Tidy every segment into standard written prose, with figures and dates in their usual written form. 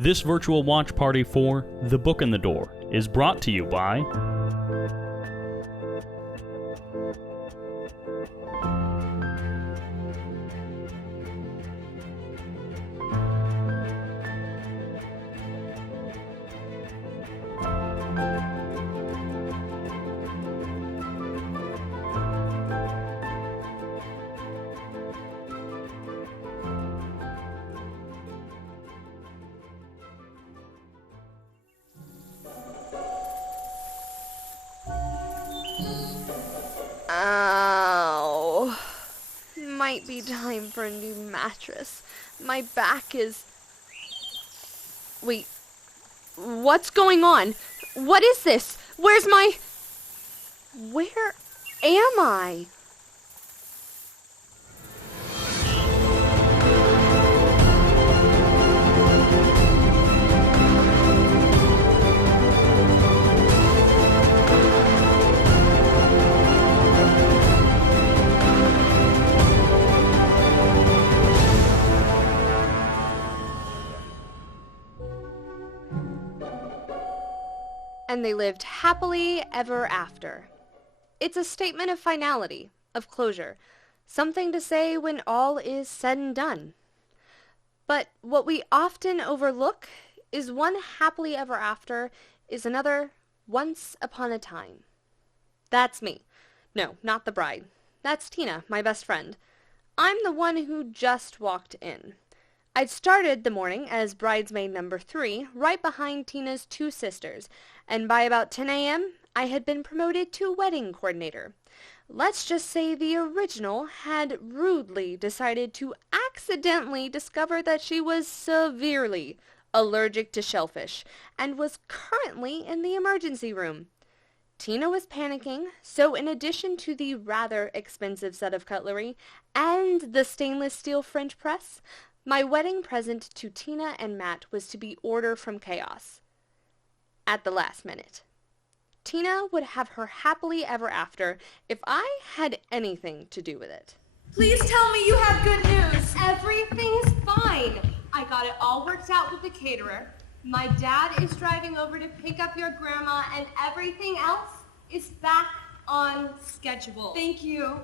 This virtual watch party for The Book in the Door is brought to you by Ow. Might be time for a new mattress. My back is... Wait. What's going on? What is this? Where's my... Where am I? And they lived happily ever after. It's a statement of finality, of closure, something to say when all is said and done. But what we often overlook is one happily ever after is another once upon a time. That's me. No, not the bride. That's Tina, my best friend. I'm the one who just walked in. I'd started the morning as bridesmaid number 3, right behind Tina's 2 sisters, and by about 10 a.m., I had been promoted to wedding coordinator. Let's just say the original had rudely decided to accidentally discover that she was severely allergic to shellfish, and was currently in the emergency room. Tina was panicking, so in addition to the rather expensive set of cutlery and the stainless steel French press, my wedding present to Tina and Matt was to be order from chaos. At the last minute. Tina would have her happily ever after if I had anything to do with it. Please tell me you have good news. Everything's fine. I got it all worked out with the caterer. My dad is driving over to pick up your grandma, and everything else is back on schedule. Thank you.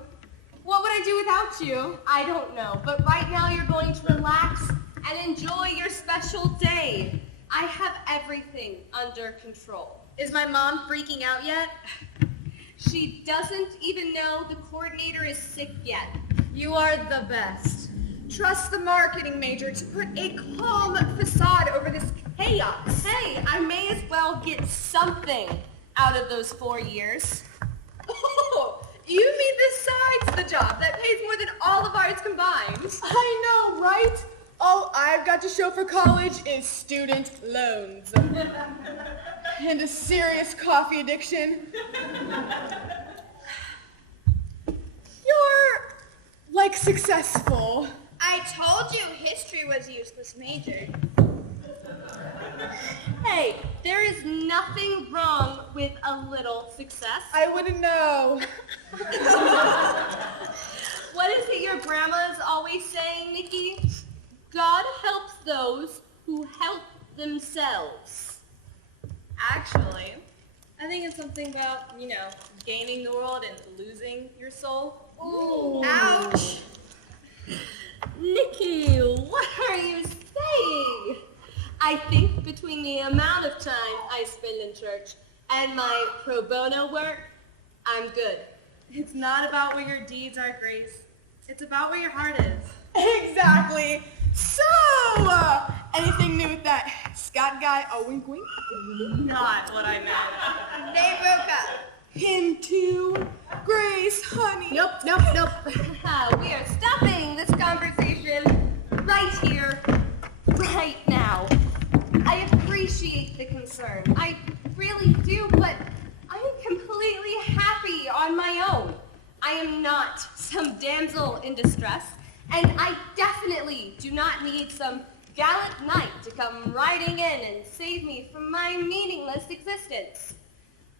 What would I do without you? I don't know, but right now you're going to relax and enjoy your special day. I have everything under control. Is my mom freaking out yet? She doesn't even know the coordinator is sick yet. You are the best. Trust the marketing major to put a calm facade over this chaos. Hey, I may as well get something out of those 4 years. Oh, you mean besides the job that pays more than all of ours combined? I know, right? All I've got to show for college is student loans. And a serious coffee addiction. You're, like, successful. I told you history was a useless major. Hey, there is nothing wrong with a little success. I wouldn't know. What is it your grandma is always saying, Nikki? God helps those who help themselves. Actually, I think it's something about, gaining the world and losing your soul. Ooh. Ouch! Nikki, what are you saying? I think between the amount of time I spend in church and my pro bono work, I'm good. It's not about where your deeds are, Grace. It's about where your heart is. Exactly. So, anything new with that Scott guy? A wink wink? Not what I meant. They broke up. Him too? Grace, honey. Nope. We are stopping this conversation right here, right now. I appreciate the concern. I really do, but I am completely happy on my own. I am not some damsel in distress, and I definitely do not need some gallant knight to come riding in and save me from my meaningless existence.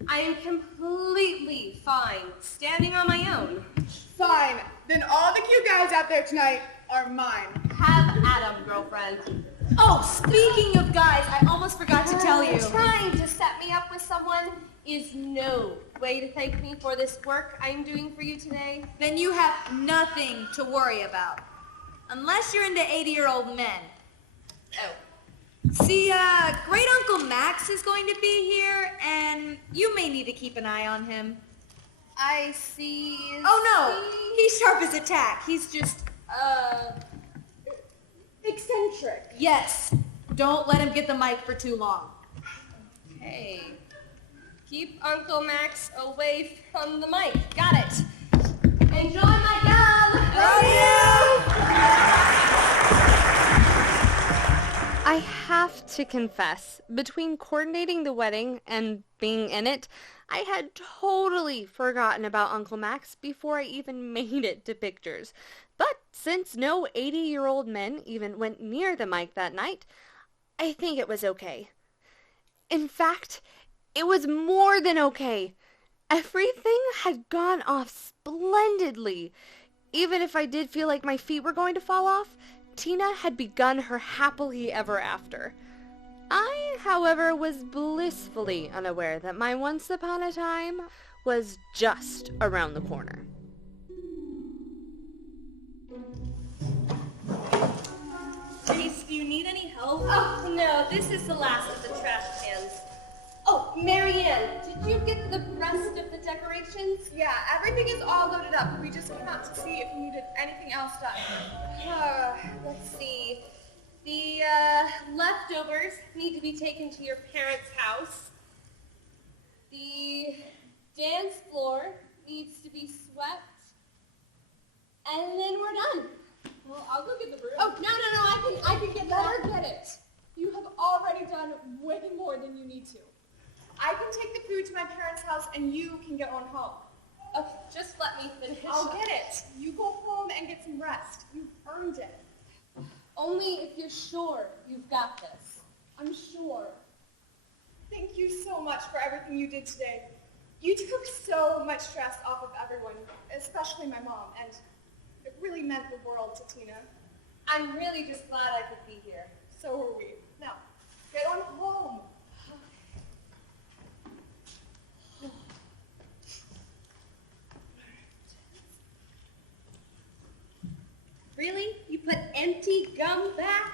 I am completely fine standing on my own. Fine. Then all the cute guys out there tonight are mine. Have at 'em, girlfriend. Oh, speaking of guys, I almost forgot to tell you. Trying to set me up with someone is no way to thank me for this work I'm doing for you today. Then you have nothing to worry about. Unless you're into 80-year-old men. Oh. See, Great Uncle Max is going to be here, and you may need to keep an eye on him. I see. Oh no, he's sharp as a tack. He's just, eccentric. yes. Don't let him get the mic for too long. Hey, keep Uncle Max away from the mic. Got it. Enjoy my gum. Oh yeah! I have to confess, between coordinating the wedding and being in it, I had totally forgotten about Uncle Max before I even made it to pictures. But since no 80-year-old men even went near the mic that night, I think it was okay. In fact, it was more than okay. Everything had gone off splendidly. Even if I did feel like my feet were going to fall off, Tina had begun her happily ever after. I, however, was blissfully unaware that my once upon a time was just around the corner. Grace, do you need any help? Oh, no, this is the last of the trash cans. Oh, Marianne, did you get the rest of the decorations? Yeah, everything is all loaded up. We just came out to see if you needed anything else done. Let's see. The leftovers need to be taken to your parents' house. The dance floor needs to be swept. And then we're done. Well, I'll go get the broom. Oh, no, I can get Let that. her get it. You have already done way more than you need to. I can take the food to my parents' house and you can get on home. Okay, just let me finish. I'll get it. You go home and get some rest. You've earned it. Only if you're sure you've got this. I'm sure. Thank you so much for everything you did today. You took so much stress off of everyone, especially my mom, and it really meant the world to Tina. I'm really just glad I could be here. So are we. Now, get on home. Really? You put empty gum back?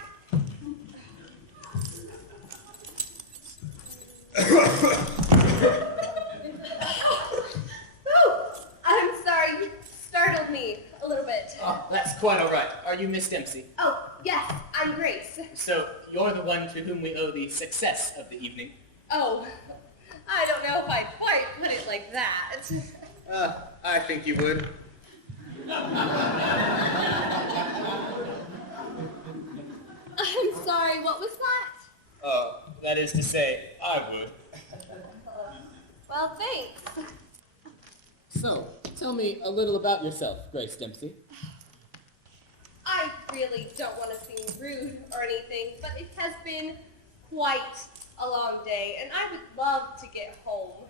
Oh, I'm sorry. You startled me a little bit. Oh, that's quite all right. Are you Miss Dempsey? Oh, yes, I'm Grace. So you're the one to whom we owe the success of the evening. Oh, I don't know if I'd quite put it like that. I think you would. I'm sorry, what was that? That is to say, I would. Well, thanks. So, tell me a little about yourself, Grace Dempsey. I really don't want to seem rude or anything, but it has been quite a long day, and I would love to get home.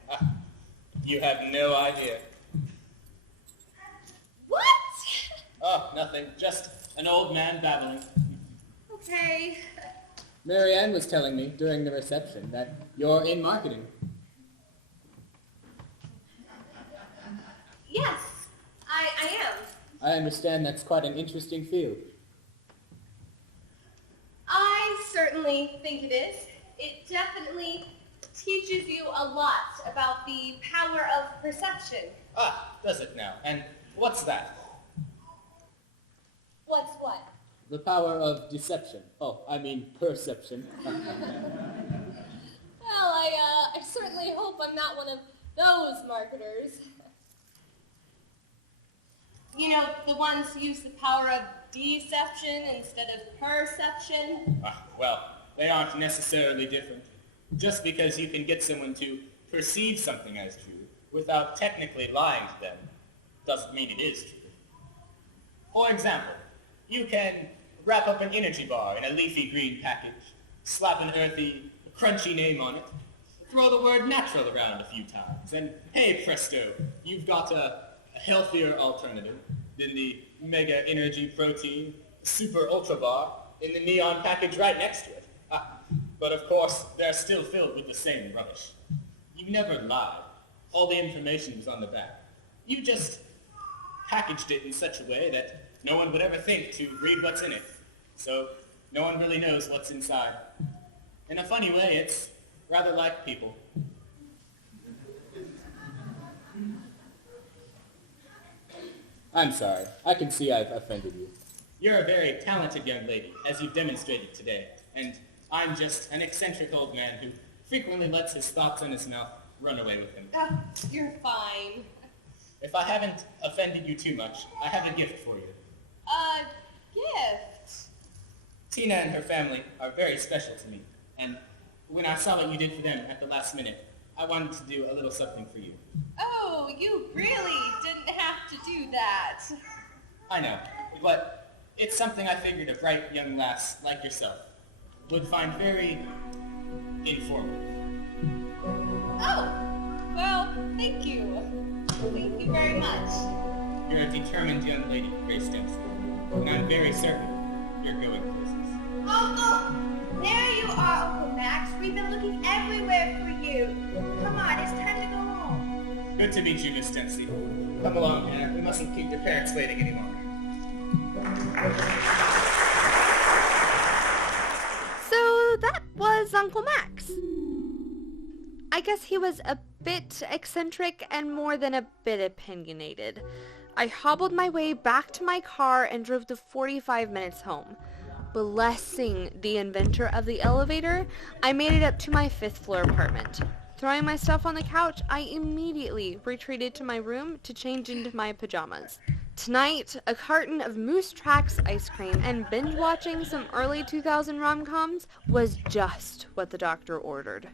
You have no idea. What? Oh, nothing. Just an old man babbling. Okay. Marianne was telling me during the reception that you're in marketing. Yes, I am. I understand that's quite an interesting field. I certainly think it is. It definitely teaches you a lot about the power of perception. Ah, does it now? And what's that? What's what? The power of deception. Oh, I mean perception. Well, I certainly hope I'm not one of those marketers. You know, the ones who use the power of deception instead of perception. Well, they aren't necessarily different. Just because you can get someone to perceive something as true without technically lying to them doesn't mean it is true. For example, you can wrap up an energy bar in a leafy green package, slap an earthy, crunchy name on it, throw the word natural around a few times, and hey presto, you've got a healthier alternative than the mega energy protein super ultra bar in the neon package right next to it. But of course, they're still filled with the same rubbish. You never lied. All the information was on the back. You just packaged it in such a way that no one would ever think to read what's in it. So no one really knows what's inside. In a funny way, it's rather like people. I'm sorry. I can see I've offended you. You're a very talented young lady, as you've demonstrated today, and I'm just an eccentric old man who frequently lets his thoughts in his mouth run away with him. You're fine. If I haven't offended you too much, I have a gift for you. A gift? Tina and her family are very special to me, and when I saw what you did for them at the last minute, I wanted to do a little something for you. Oh, you really didn't have to do that. I know, but it's something I figured a bright young lass like yourself would find very informative. Oh, well, thank you. Thank you very much. You're a determined young lady, Grace Dempsey, and I'm very certain you're going places. Uncle! There you are, Uncle Max. We've been looking everywhere for you. Come on, it's time to go home. Good to meet you, Miss Dempsey. Come along, Hannah. We mustn't keep your parents waiting any longer. So that was Uncle Max. I guess he was a bit eccentric and more than a bit opinionated. I hobbled my way back to my car and drove the 45 minutes home. Blessing the inventor of the elevator, I made it up to my 5th floor apartment. Throwing my stuff on the couch, I immediately retreated to my room to change into my pajamas. Tonight, a carton of Moose Tracks ice cream and binge watching some early 2000 rom-coms was just what the doctor ordered.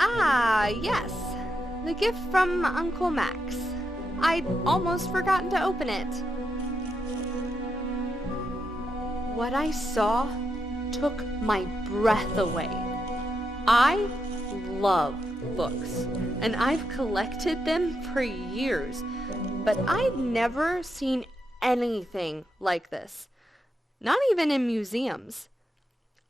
Ah, yes. The gift from Uncle Max. I'd almost forgotten to open it. What I saw took my breath away. I love books, and I've collected them for years, but I'd never seen anything like this. Not even in museums.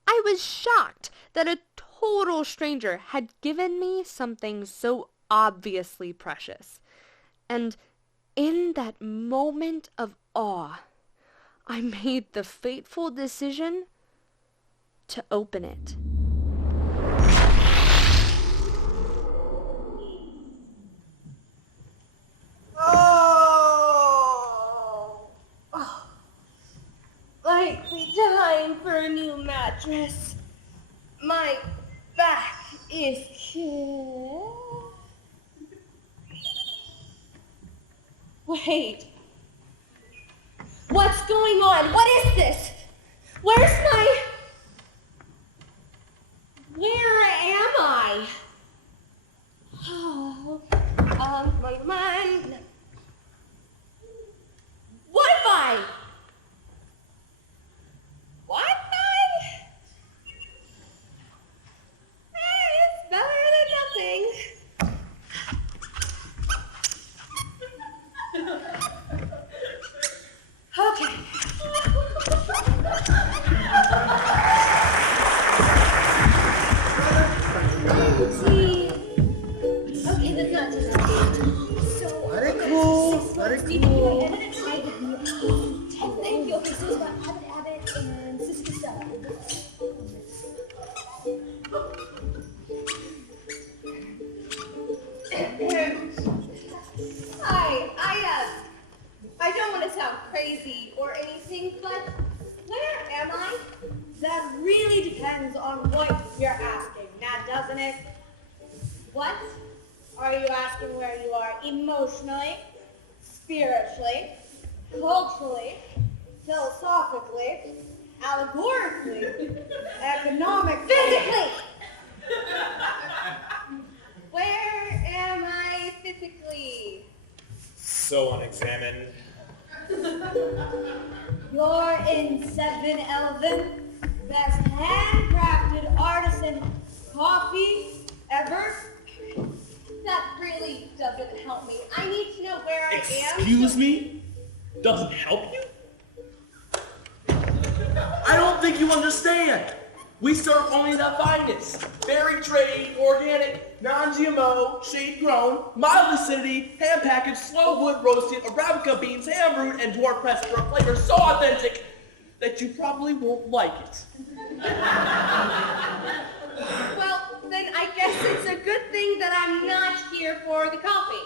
I was shocked that a total stranger had given me something so obviously precious. And in that moment of awe, I made the fateful decision to open it. Likely time for a new mattress. My back is killed. Wait. What's going on? What is this? Where am I? Oh, my mind. Wi-Fi! Wi-Fi? It's better than nothing. Okay. Okay, that's not too bad. So, Let it cool. Let it cool. Thank you. Okay, so it's got Abbott and Sister Stella. Hi, I don't want to sound crazy or anything, but where am I? That really depends on what you're asking, now doesn't it? What? Are you asking where you are emotionally, spiritually, culturally, philosophically, allegorically, economically, physically? Where am I physically? So unexamined. You're in 7-Eleven, best handcrafted artisan coffee ever. That really doesn't help me. I need to know where I am. Excuse me? Doesn't help you? I don't think you understand. We serve only the finest. Fair trade, organic, non-GMO, shade-grown, mild acidity, hand-packaged, slow wood roasted, Arabica beans, hand-brewed, and dwarf pressed for a flavor so authentic that you probably won't like it. Well, then I guess it's a good thing that I'm not here for the coffee.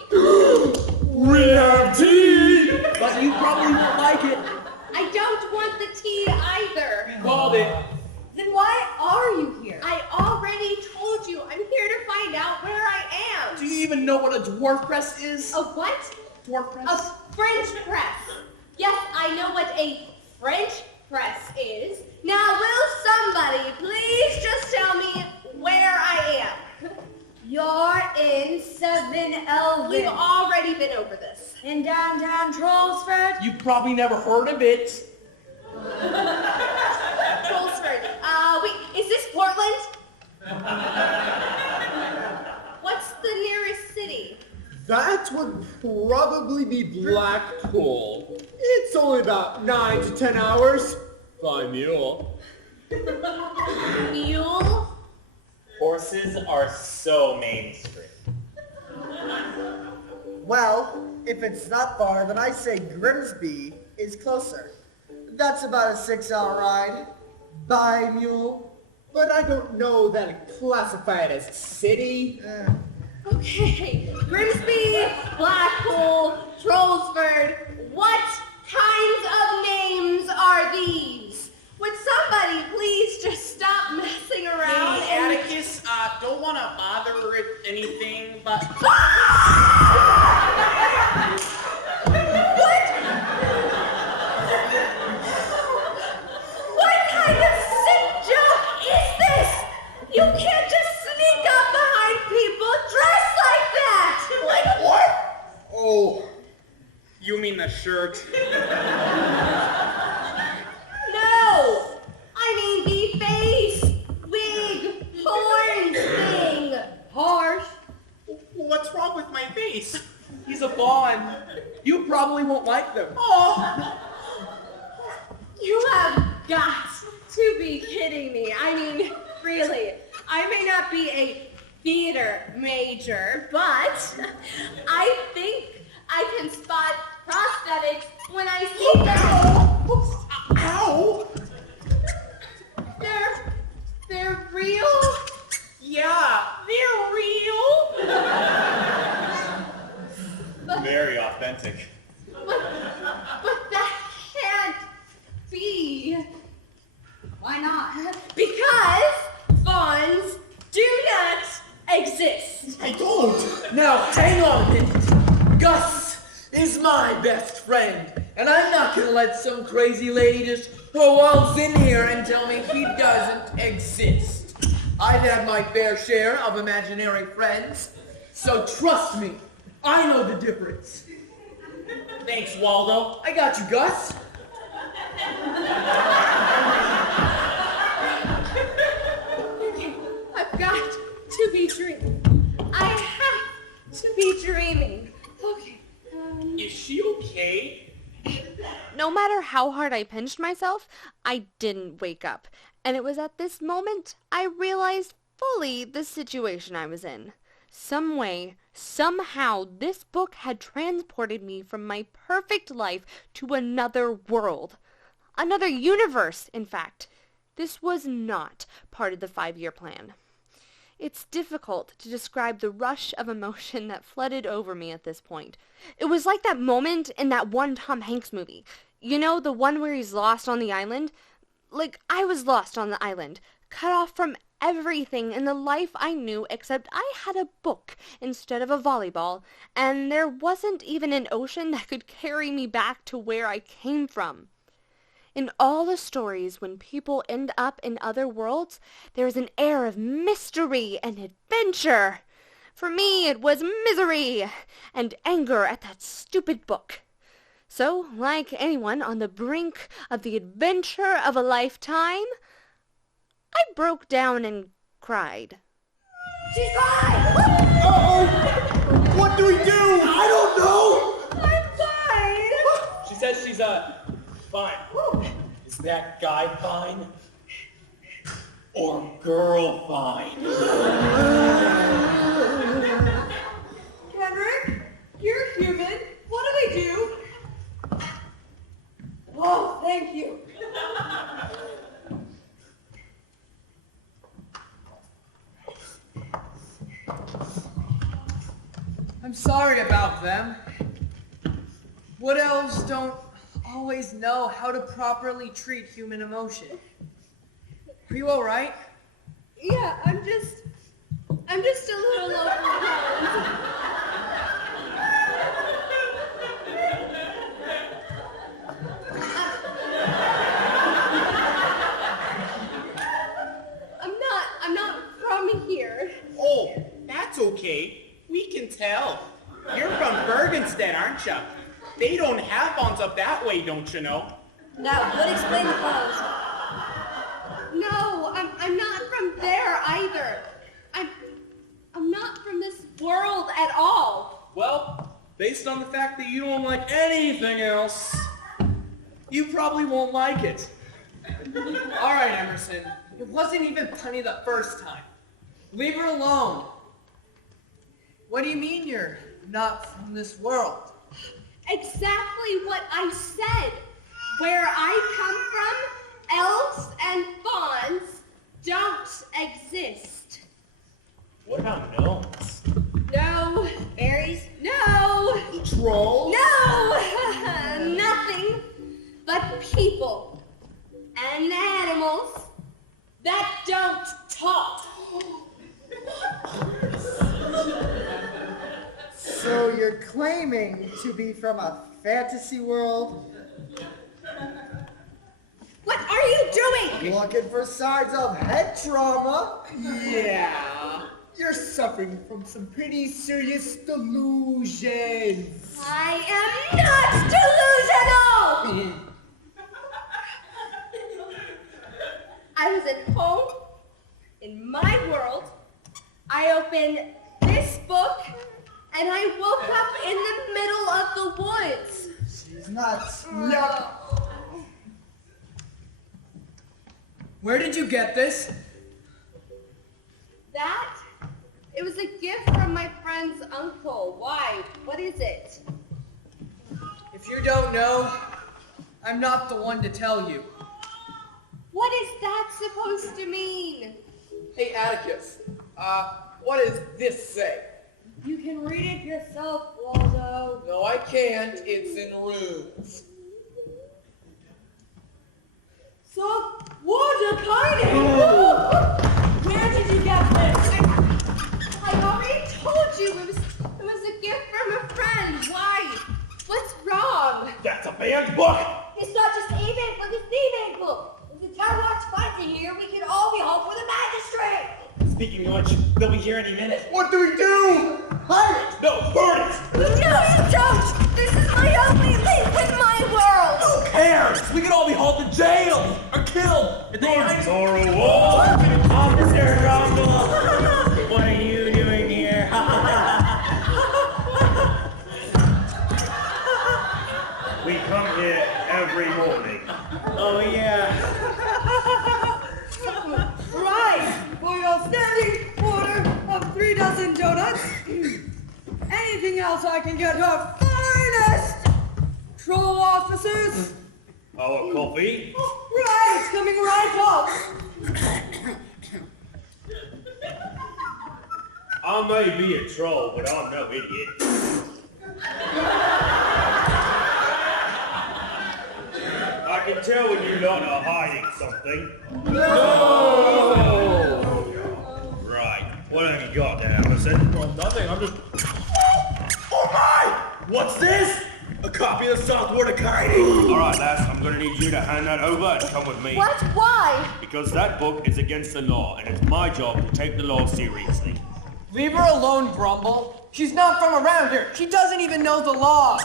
We have tea! But you probably won't like it. I don't want the tea either. Called it. Then why are you here? I already told you. I'm here to find out where I am. Do you even know what a dwarf press is? A what? Dwarf press? A French press. Yes, I know what a French press is. Now, will somebody please just tell me where I am? You're in 7-Eleven. We've already been over this. In downtown Trollsford? You've probably never heard of it. Trollsford. Wait, is this Portland? What's the nearest city? That would probably be Blackpool. It's only about 9 to 10 hours by mule. Mule? Horses are so mainstream. Well, if it's not far, then I say Grimsby is closer. That's about a 6-hour ride by mule. But I don't know that it classified as city. Okay, Grimsby, Blackpool, Trollsford. What kinds of names are these? Would somebody please just stop messing around? Hey, Atticus, don't want to bother with anything, but... What kind of sick joke is this? You can't just sneak up behind people dressed like that! Like what? Oh, You mean the shirt? No! I mean the face, wig, horns thing. Harsh. What's wrong with my face? He's a fawn. You probably won't like them. Oh! You have got to be kidding me. I mean, really. I may not be a theater major, but I think I can spot prosthetics when I see them. Ow! They're real? Yeah, they're real. Very authentic. But that can't be. Why not? Because fawns do not exist. I don't. Now, hang on a minute. Gus is my best friend, and I'm not gonna let some crazy lady just waltz in here and tell me he doesn't exist. I've had my fair share of imaginary friends, so trust me, I know the difference. Thanks, Waldo. I got you, Gus. I've got to be dreaming. I have to be dreaming. Okay. Is she okay? No matter how hard I pinched myself, I didn't wake up. And it was at this moment I realized fully the situation I was in. Some way, somehow, this book had transported me from my perfect life to another world. Another universe, in fact. This was not part of the 5-year plan. It's difficult to describe the rush of emotion that flooded over me at this point. It was like that moment in that one Tom Hanks movie. You know, the one where he's lost on the island? Like, I was lost on the island, cut off from everything in the life I knew except I had a book instead of a volleyball, and there wasn't even an ocean that could carry me back to where I came from. In all the stories, when people end up in other worlds, there is an air of mystery and adventure. For me, it was misery and anger at that stupid book. So, like anyone on the brink of the adventure of a lifetime, I broke down and cried. She's gone! Oh! do we do? I don't know! I'm fine. She says she's, fine. Is that guy fine? Or girl fine? Henrik, you're human. What do we do? Oh, thank you. I'm sorry about them. What elves don't always know how to properly treat human emotion. Are you alright? Yeah, I'm just a little overwhelmed. I'm not from here. Oh, that's okay. We can tell. You're from Bergenstedt, aren't you? They don't have bombs up that way, don't you know? That would explain the clothes. No, I'm not from there either. I'm not from this world at all. Well, based on the fact that you don't like anything else, you probably won't like it. Alright, Emerson. It wasn't even funny the first time. Leave her alone. What do you mean you're not from this world? Exactly what I said. Where I come from, elves and fauns don't exist. What about gnomes? No. Fairies? No. Trolls? No. Nothing but people and animals that don't talk. So you're claiming to be from a fantasy world? What are you doing? Looking for signs of head trauma? Yeah. You're suffering from some pretty serious delusions. I am not delusional! I was at home, in my world. I opened this book, and I woke up in the middle of the woods. She's nuts. Where did you get this? That? It was a gift from my friend's uncle. Why? What is it? If you don't know, I'm not the one to tell you. What is that supposed to mean? Hey, Atticus. What does this say? You can read it yourself, Waldo. No, I can't. It's in runes. So, Waldo Carney! Where did you get this? I already told you it was a gift from a friend. Why? What's wrong? That's a banned book! It's not just a band book, it's the band book. If the town watch finds it here, we can all be hauled for the magistrate. Speaking of which, they'll be here any minute. What do we do? Hide it! No, burn it! No, you don't! This is my only link with my world! Who cares? We could all be hauled to jail or killed. And they Officer Rumble! What are you doing here? We come here every morning. Oh, yeah. Right! For your standing order of 3 dozen donuts. Anything else I can get her finest troll officers? Our coffee? Right, it's coming right up. I may be a troll, but I'm no idiot. I can tell when you lot are hiding something. No! Right. What have you got there, Emerson? Well, nothing. I'm just... Oh my! What's this? A copy of Southward Academy. Alright, lads, I'm gonna need you to hand that over and come with me. What? Why? Because that book is against the law, and it's my job to take the law seriously. Leave her alone, Grumble. She's not from around here. She doesn't even know the laws.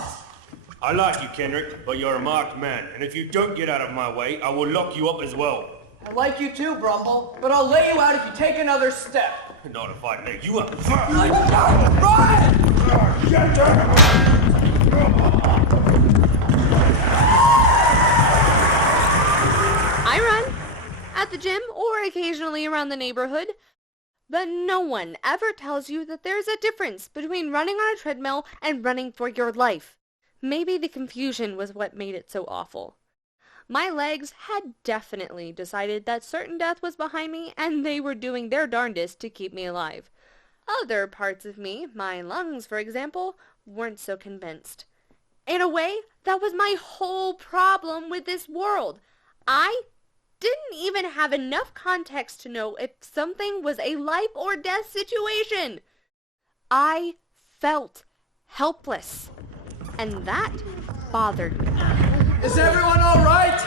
I like you, Kendrick, but you're a marked man, and if you don't get out of my way, I will lock you up as well. I like you too, Grumble, but I'll lay you out if you take another step. Not if I lay you up. Run! I run at the gym or occasionally around the neighborhood, but no one ever tells you that there's a difference between running on a treadmill and running for your life. Maybe the confusion was what made it so awful. My legs had definitely decided that certain death was behind me, and they were doing their darndest to keep me alive. Other parts of me, my lungs for example, weren't so convinced. In a way, that was my whole problem with this world. I didn't even have enough context to know if something was a life or death situation. I felt helpless, and that bothered me. Is everyone all right?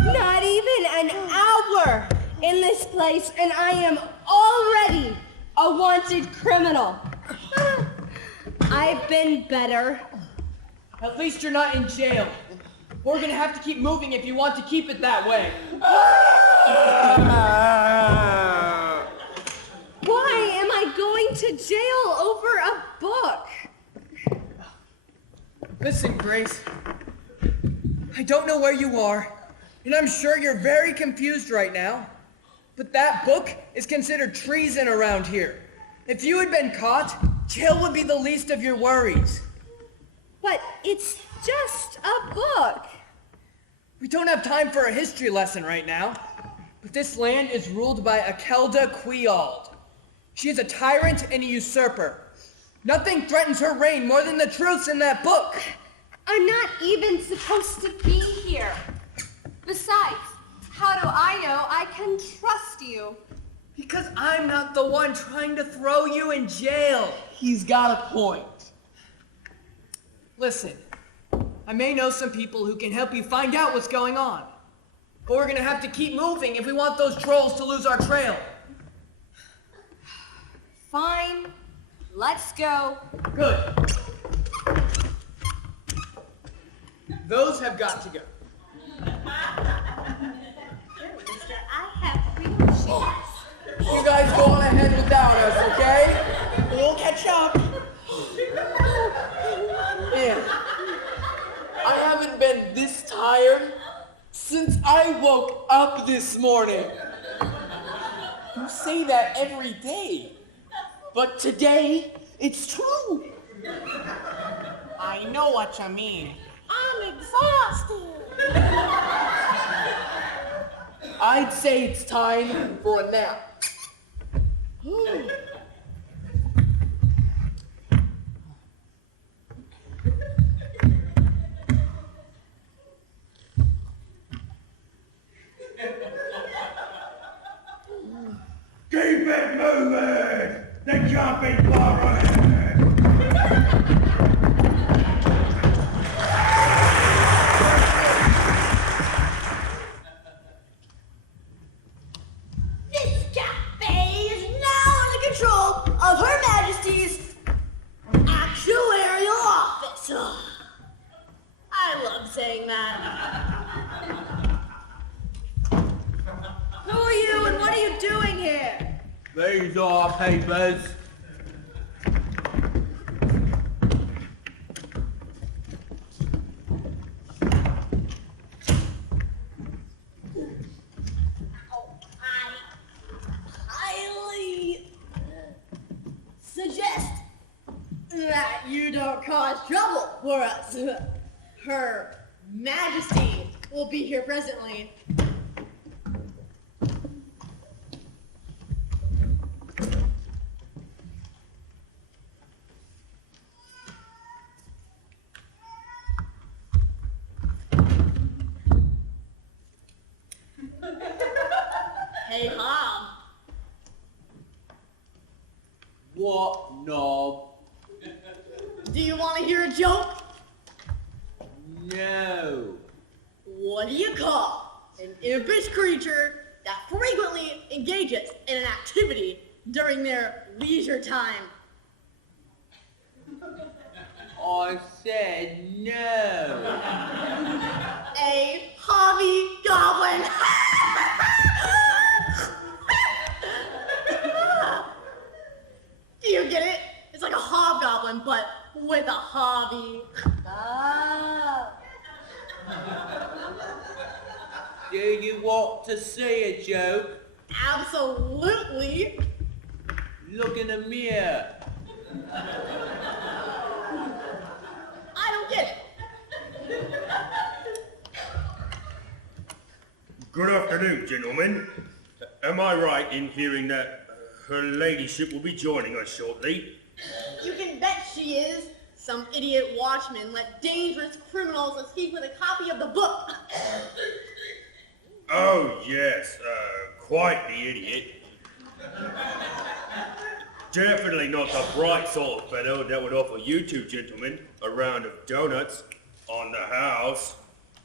Not even an hour in this place, and I am already a wanted criminal. I've been better. At least you're not in jail. We're gonna have to keep moving if you want to keep it that way. Why am I going to jail over a book? Listen, Grace. I don't know where you are, and I'm sure you're very confused right now. But that book is considered treason around here. If you had been caught, jail would be the least of your worries. But it's just a book. We don't have time for a history lesson right now, but this land is ruled by Akelda Quiald. She is a tyrant and a usurper. Nothing threatens her reign more than the truths in that book. I'm not even supposed to be here. Besides, how do I know I can trust you? Because I'm not the one trying to throw you in jail. He's got a point. Listen, I may know some people who can help you find out what's going on. But we're gonna have to keep moving if we want those trolls to lose our trail. Fine, let's go. Good. Those have got to go. Mister, I have cream cheese. You guys go on ahead without us, okay? We'll catch up. Man, I haven't been this tired since I woke up this morning. You say that every day, but today it's true. I know what you mean. I'm exhausted. I'd say it's time for a nap. Keep it moving! The jumping far ahead! This cafe is now under control of Her Majesty's Actuarial Office. I love saying that. Who are you and what are you doing here? These are papers. I highly suggest that you don't cause trouble for us. Her Majesty will be here presently. Hey, Mom. What knob? Do you want to hear a joke? No. What do you call an impish creature that frequently engages in an activity during their leisure time? I said no. A hobby goblin. one, but with a hobby. Oh. Do you want to see a joke? Absolutely. Look in the mirror. I don't get it. Good afternoon, gentlemen. Am I right in hearing that her ladyship will be joining us shortly? You can bet she is. Some idiot watchman let dangerous criminals escape with a copy of the book. Oh, yes, quite the idiot. Definitely not the bright sort of fellow that would offer you two gentlemen a round of donuts on the house.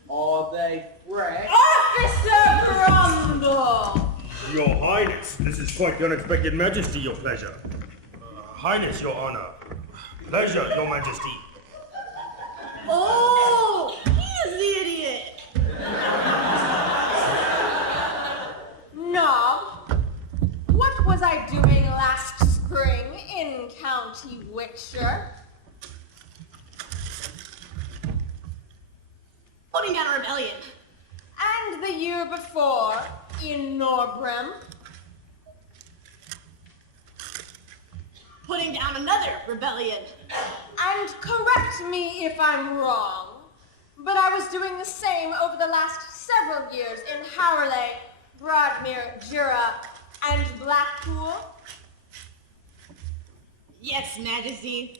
Are they fresh? Officer Grumble! Your Highness, this is quite the unexpected majesty, your pleasure. Highness, your honor. Pleasure, your majesty. Oh, he is the idiot. Knob, what was I doing last spring in County Wickshire? Putting down a rebellion. And the year before in Norbrim? Putting down another rebellion. And correct me if I'm wrong, but I was doing the same over the last several years in Howerley, Broadmere, Jura, and Blackpool. Yes, Majesty.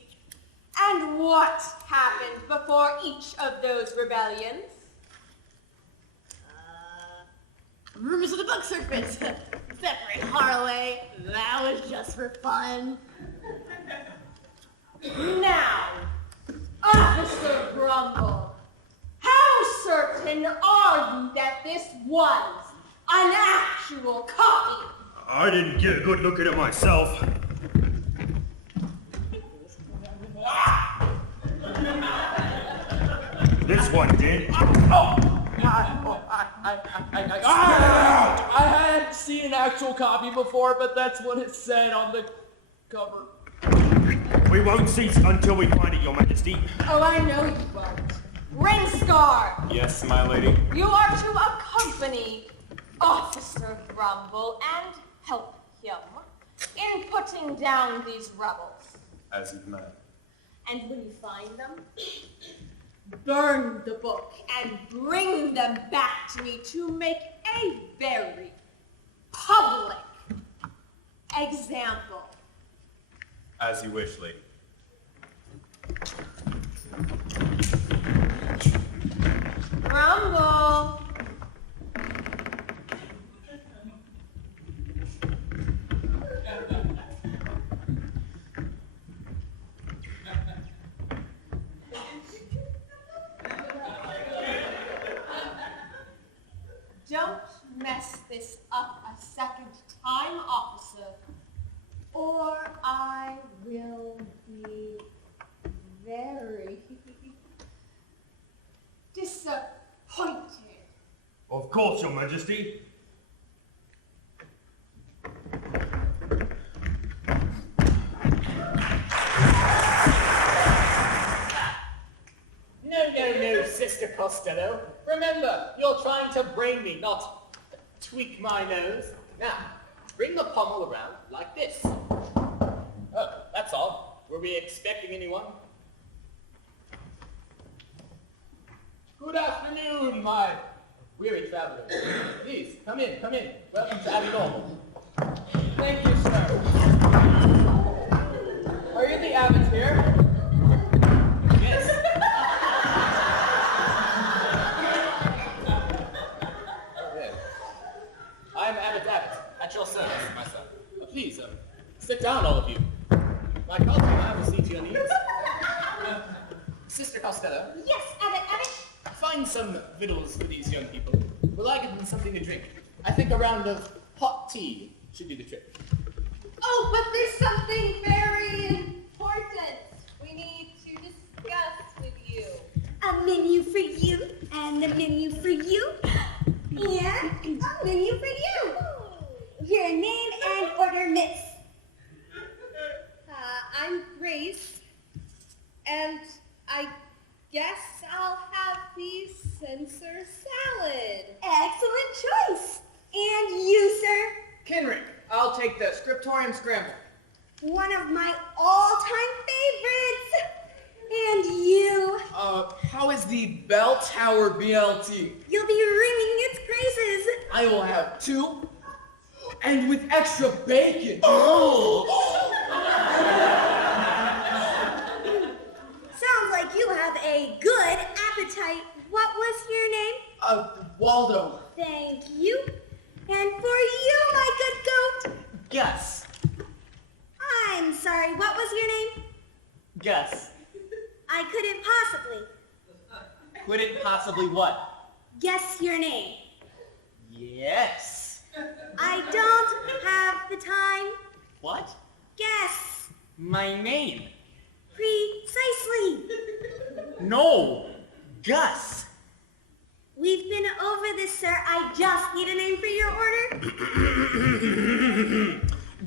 And what happened before each of those rebellions? Rumors of the book surface. Separate Harley. That was just for fun. Now, Officer Grumble, how certain are you that this was an actual copy? I didn't get a good look at it myself. This one did. I hadn't seen an actual copy before, but that's what it said on the cover. We won't cease until we find it, your majesty. Oh, I know you won't. Ringscar, Yes, my lady. you are to accompany Officer Grumble and help him in putting down these rebels. As you command. And when you find them, burn the book and bring them back to me to make a very public example. As you wish, lady. Grumble. Don't mess this up a second time, officer, or I will be very disappointed. Of course, your majesty. No, Sister Costello. Remember, you're trying to brain me, not tweak my nose. Now, bring the pommel around like this. Oh, that's all. Were we expecting anyone? Good afternoon, my weary travelers. Please, come in. Welcome to Abbey Normal. Thank you, sir. Are you the abbot here? Yes. I'm Abbot at your service, my son. Please, sit down, all of you. My colleague and I will see to your needs. Sister Costello, Yes, Abbot. find some victuals for these young people. Will I give them something to drink? I think a round of hot tea should do the trick. Oh, but there's something very important we need to discuss with you. A menu for you, and a menu for you, and a menu for you. Your name and order, miss. I'm Grace. And I guess I'll have the censor salad. Excellent choice. And you, sir? Kenrick, I'll take the Scriptorium Scramble. One of my all-time favorites. And you? How is the Bell Tower BLT? You'll be ringing its praises. I will have 2, and with extra bacon. Sounds like you have a good appetite. What was your name? Waldo. Thank you. And for you, my good goat. Gus. I'm sorry, what was your name? Gus. I couldn't possibly. Couldn't possibly what? Guess your name. Yes. I don't have the time. What? Guess. My name. Precisely. No. Gus. We've been over this, sir. I just need a name for your order.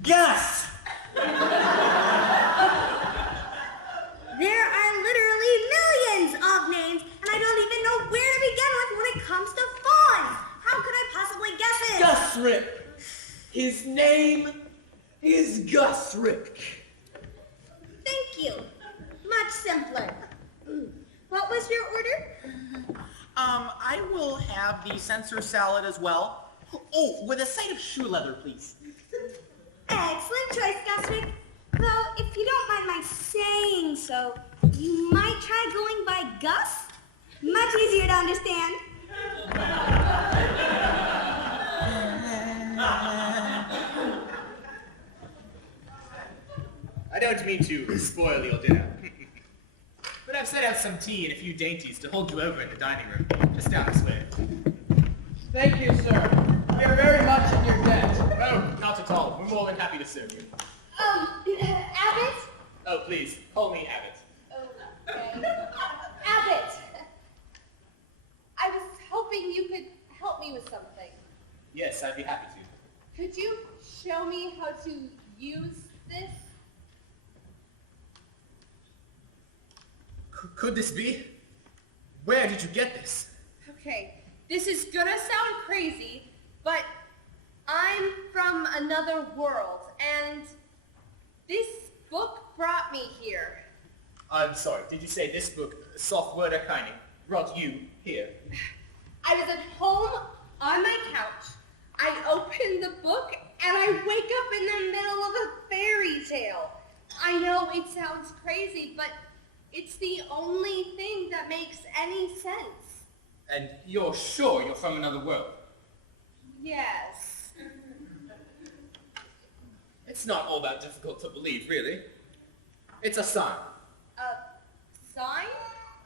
Gus. There are literally millions of names, and I don't even know where to begin with when it comes to fawns. How could I possibly guess it? Gus Rip. His name is Gus Rip. Thank you. Much simpler. What was your order? I will have the censor salad as well. Oh, with a side of shoe leather, please. Excellent choice, Gusrick. Though, if you don't mind my saying so, you might try going by Gus. Much easier to understand. I don't mean to spoil your dinner, but I've set out some tea and a few dainties to hold you over in the dining room, just down this way. Thank you, sir. We are very much in your debt. Oh, not at all. We're more than happy to serve you. Abbott? Oh, please, call me Abbott. Okay. Abbott! I was hoping you could help me with something. Yes, I'd be happy to. Could you show me how to use this? Could this be? Where did you get this? Okay, this is gonna sound crazy, but I'm from another world, and this book brought me here. I'm sorry, did you say this book, Software Arcane, brought you here? I was at home on my couch. I opened the book, and I wake up in the middle of a fairy tale. I know it sounds crazy, but it's the only thing that makes any sense. And you're sure you're from another world? Yes. It's not all that difficult to believe, really. It's a sign. A sign?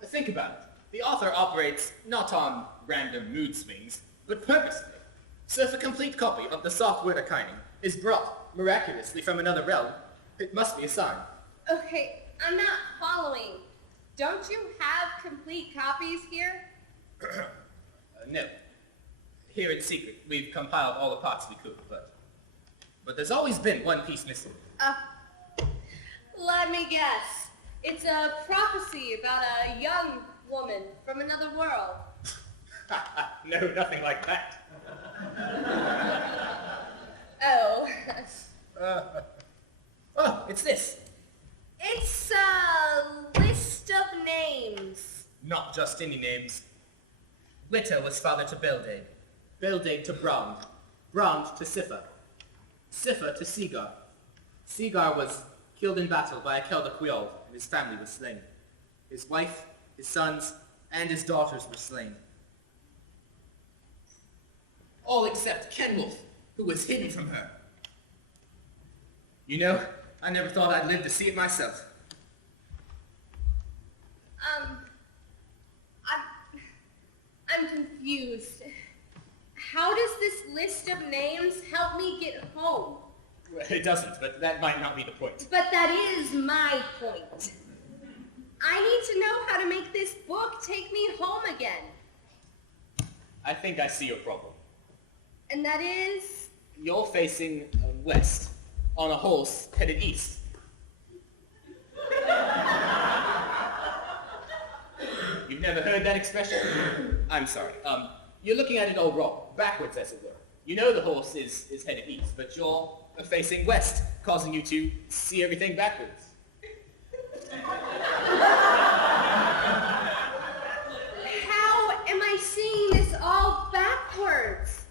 Think about it. The author operates not on random mood swings, but purposely. So if a complete copy of the Software Arcane is brought miraculously from another realm, it must be a sign. Okay, I'm not following. Don't you have complete copies here? No. Here in secret, we've compiled all the parts we could, but there's always been one piece missing. Let me guess. It's a prophecy about a young woman from another world. No, nothing like that. Oh. Oh, it's this. It's a list of names. Not just any names. Litter was father to Beldade. Beldade to Brand. Brand to Siffa. Siffa to Seagar. Seagar was killed in battle by a Kelda Quiol, and his family was slain. His wife, his sons, and his daughters were slain. All except Kenwolf, who was hidden from her. You know, I never thought I'd live to see it myself. I'm confused. How does this list of names help me get home? Well, it doesn't, but that might not be the point. But that is my point. I need to know how to make this book take me home again. I think I see your problem. And that is? You're facing west, on a horse headed east. never heard that expression? I'm sorry. You're looking at it all wrong. Backwards, as it were. You know the horse is headed east, but you're facing west, causing you to see everything backwards. How am I seeing this all backwards?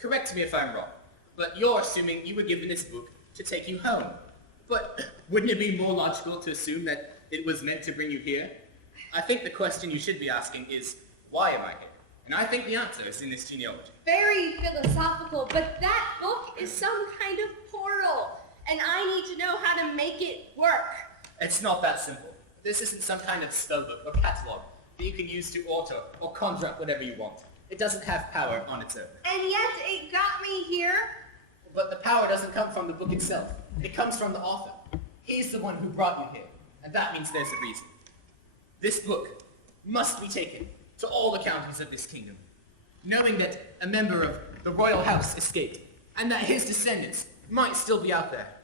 Correct me if I'm wrong, but you're assuming you were given this book to take you home. But wouldn't it be more logical to assume that it was meant to bring you here? I think the question you should be asking is, why am I here? And I think the answer is in this genealogy. Very philosophical, but that book is some kind of portal, and I need to know how to make it work. It's not that simple. This isn't some kind of spellbook or catalog that you can use to alter or conjure up whatever you want. It doesn't have power on its own. And yet it got me here. But the power doesn't come from the book itself. It comes from the author. He's the one who brought you here, and that means there's a reason. This book must be taken to all the counties of this kingdom, knowing that a member of the royal house escaped, and that his descendants might still be out there.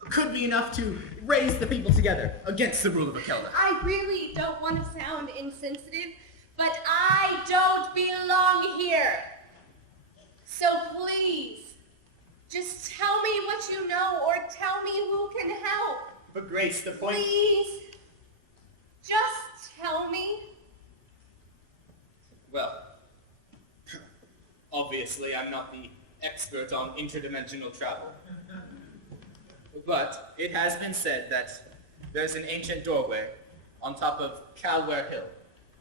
Could be enough to raise the people together against the rule of Akelda. I really don't want to sound insensitive, but I don't belong here. So please, just tell me what you know, or tell me who can help. But Grace, the point... Please, just tell me. Well, obviously I'm not the expert on interdimensional travel. But it has been said that there's an ancient doorway on top of Calware Hill,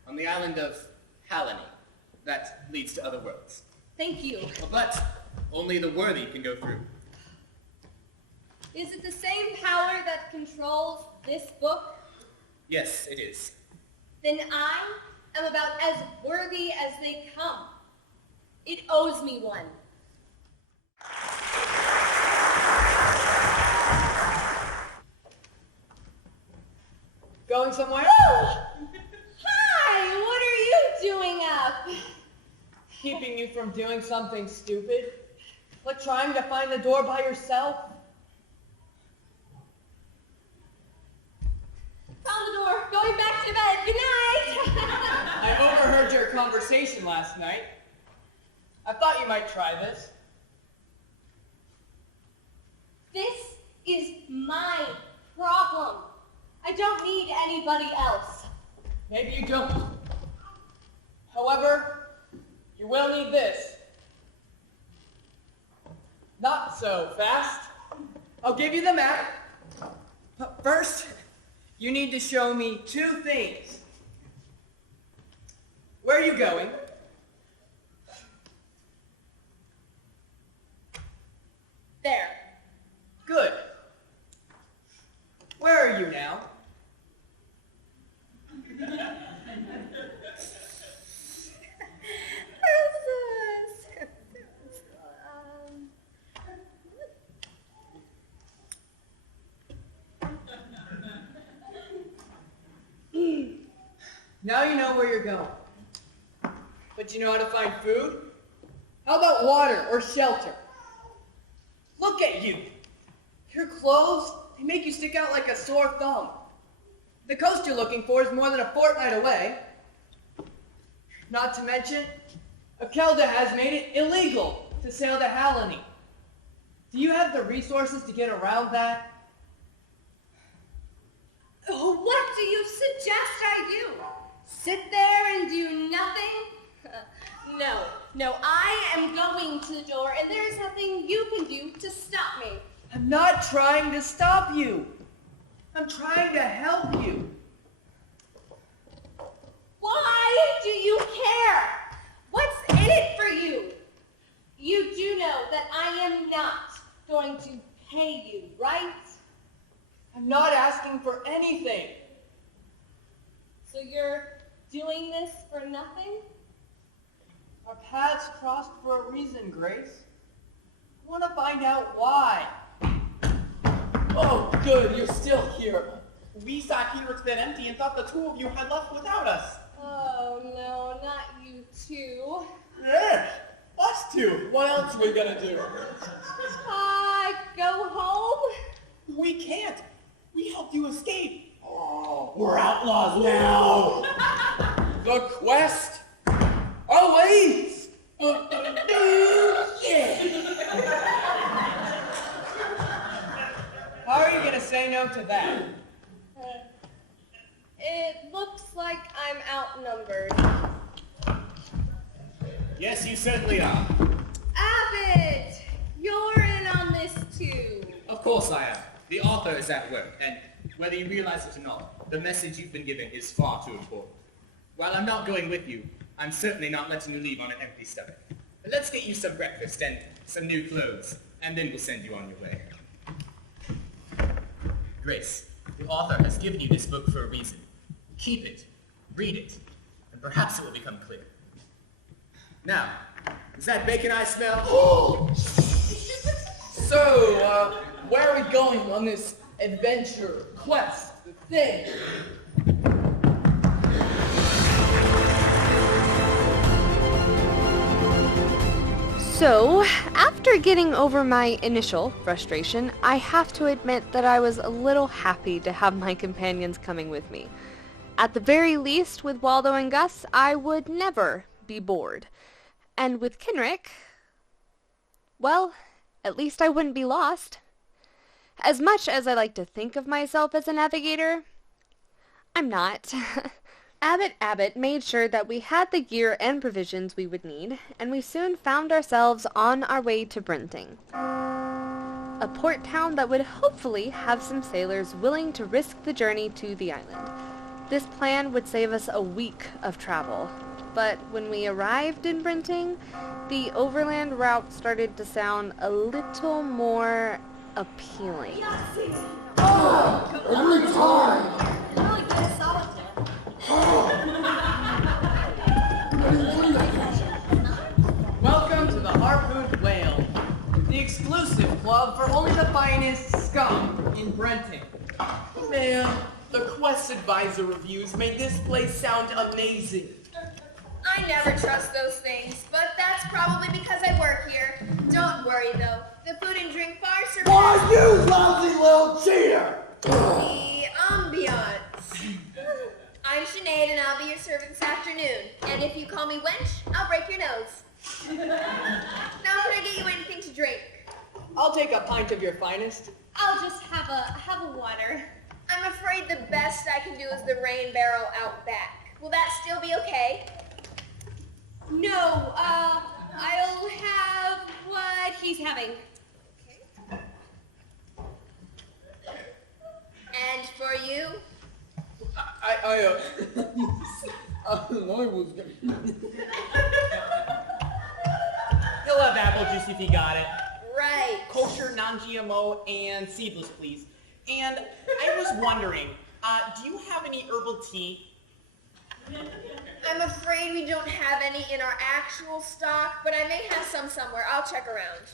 on the island of Hallowney, that leads to other worlds. Thank you. But only the worthy can go through. Is it the same power that controls this book? Yes, it is. Then I am about as worthy as they come. It owes me one. Going somewhere? Oh! Hi! What are you doing up? Keeping you from doing something stupid? Like trying to find the door by yourself? Found the door. Going back to bed. Good night. I overheard your conversation last night. I thought you might try this. This is my problem. I don't need anybody else. Maybe you don't. However, you will need this. Not so fast. I'll give you the map. But first, you need to show me two things. Where are you going? There. Good. Where are you now? Now you know where you're going. But you know how to find food? How about water or shelter? Look at you. Your clothes, they make you stick out like a sore thumb. The coast you're looking for is more than a fortnight away. Not to mention, Akelda has made it illegal to sail to Hallowney. Do you have the resources to get around that? What do you suggest I do? Sit there and do nothing? No, I am going to the door, and there is nothing you can do to stop me. I'm not trying to stop you. I'm trying to help you. Why do you care? What's in it for you? You do know that I am not going to pay you, right? I'm not asking for anything. So you're doing this for nothing? Our paths crossed for a reason, Grace. I want to find out why. Oh, good, you're still here. We sat here at Dempsey and thought the two of you had left without us. Oh no, not you two. Yeah, us two. What else are we gonna do? Go home? We can't. We helped you escape. Oh, we're outlaws now. The quest awaits. Yeah. How are you going to say no to that? It looks like I'm outnumbered. Yes, you certainly are. Abbott! You're in on this too. Of course I am. The author is at work, and whether you realize it or not, the message you've been given is far too important. While I'm not going with you, I'm certainly not letting you leave on an empty stomach. But let's get you some breakfast and some new clothes, and then we'll send you on your way. Grace, the author has given you this book for a reason. Keep it, read it, and perhaps it will become clear. Now, is that bacon I smell? So, where are we going on this adventure, quest, thing? So, after getting over my initial frustration, I have to admit that I was a little happy to have my companions coming with me. At the very least, with Waldo and Gus, I would never be bored. And with Kenrick, well, at least I wouldn't be lost. As much as I like to think of myself as a navigator, I'm not. Abbott made sure that we had the gear and provisions we would need, and we soon found ourselves on our way to Brenting, a port town that would hopefully have some sailors willing to risk the journey to the island. This plan would save us a week of travel, but when we arrived in Brenting, the overland route started to sound a little more appealing. Every time! Really good at solitaire. Welcome to the Harpooned Whale, the exclusive club for only the finest scum in Brenting. Man, the quest advisor reviews made this place sound amazing. I never trust those things, but that's probably because I work here. Don't worry though, the food and drink far surpass Why, you lousy little cheater! the ambiance. I'm Sinead and I'll be your servant this afternoon. And if you call me wench, I'll break your nose. Now can I get you anything to drink? I'll take a pint of your finest. I'll just have a water. I'm afraid the best I can do is the rain barrel out back. Will that still be okay? No, I'll have what he's having. Okay. And for you? I was gonna... He'll have apple juice if he got it. Right. Kosher, non-GMO, and seedless, please. And I was wondering, do you have any herbal tea? I'm afraid we don't have any in our actual stock, but I may have some somewhere. I'll check around.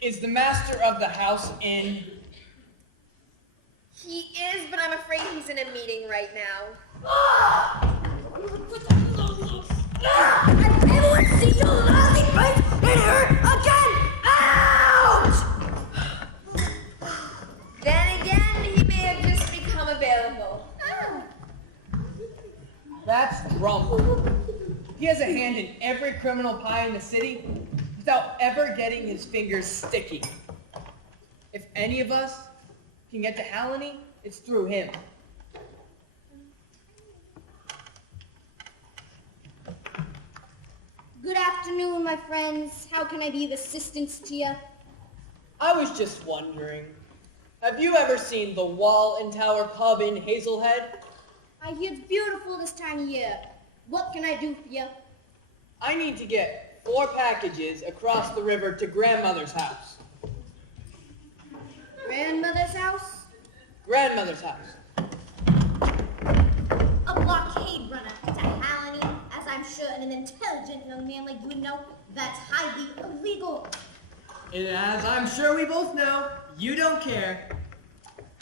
Is the master of the house in? He is, but I'm afraid he's in a meeting right now. Everyone see your lousy face in here again! Out! Then again, he may have just become available. That's Drum. He has a hand in every criminal pie in the city without ever getting his fingers sticky. If any of us can get to Hallowney, it's through him. Good afternoon, my friends. How can I be of assistance to you? I was just wondering, have you ever seen the Wall and Tower pub in Hazelhead? I hear it's beautiful this time of year. What can I do for you? I need to get 4 packages across the river to Grandmother's house. Grandmother's house? Grandmother's house. A blockade runner to Hallowney, as I'm sure an intelligent young man like you would know, that's highly illegal. And as I'm sure we both know, you don't care.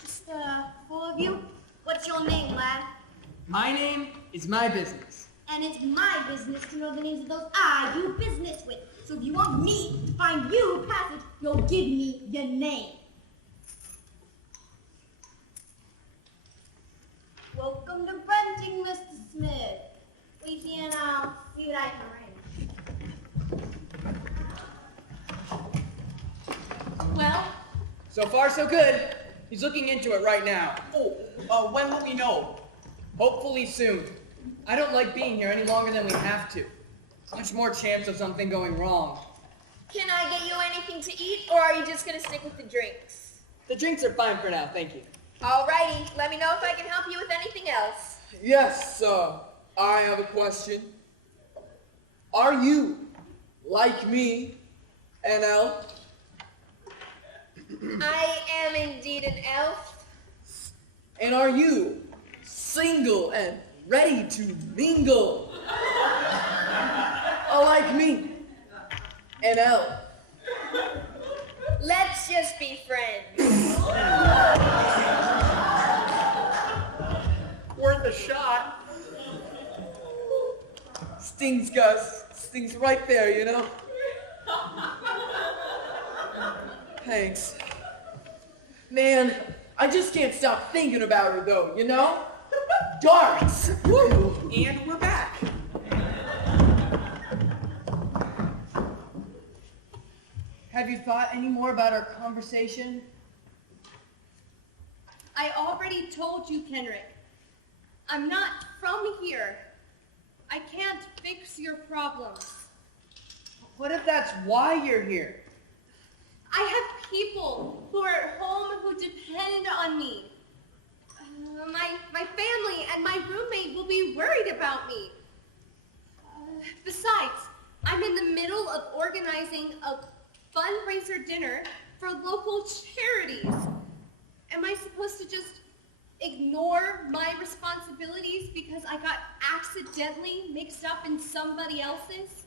Just, 4 of you? What's your name, lad? My name is my business. And it's my business to know the names of those I do business with. So if you want me to find you a passage, you'll give me your name. Welcome to Brenting, Mr. Smith. So far, so good. He's looking into it right now. Oh, when will we know? Hopefully soon. I don't like being here any longer than we have to. Much more chance of something going wrong. Can I get you anything to eat, or are you just gonna stick with the drinks? The drinks are fine for now, thank you. Alrighty, let me know if I can help you with anything else. Yes, I have a question. Are you, like me, an elf? I am indeed an elf. And are you single and ready to mingle? Like me, an elf. Let's just be friends. Worth a shot. Stings, Gus. Stings right there, you know? Thanks. Man, I just can't stop thinking about her, though, you know? Darts! Woo! And we're back. Have you thought any more about our conversation? I already told you, Kenrick. I'm not from here. I can't fix your problems. What if that's why you're here? I have people who are at home who depend on me. My family and my roommate will be worried about me. Besides, I'm in the middle of organizing a fundraiser dinner for local charities. Am I supposed to just ignore my responsibilities because I got accidentally mixed up in somebody else's?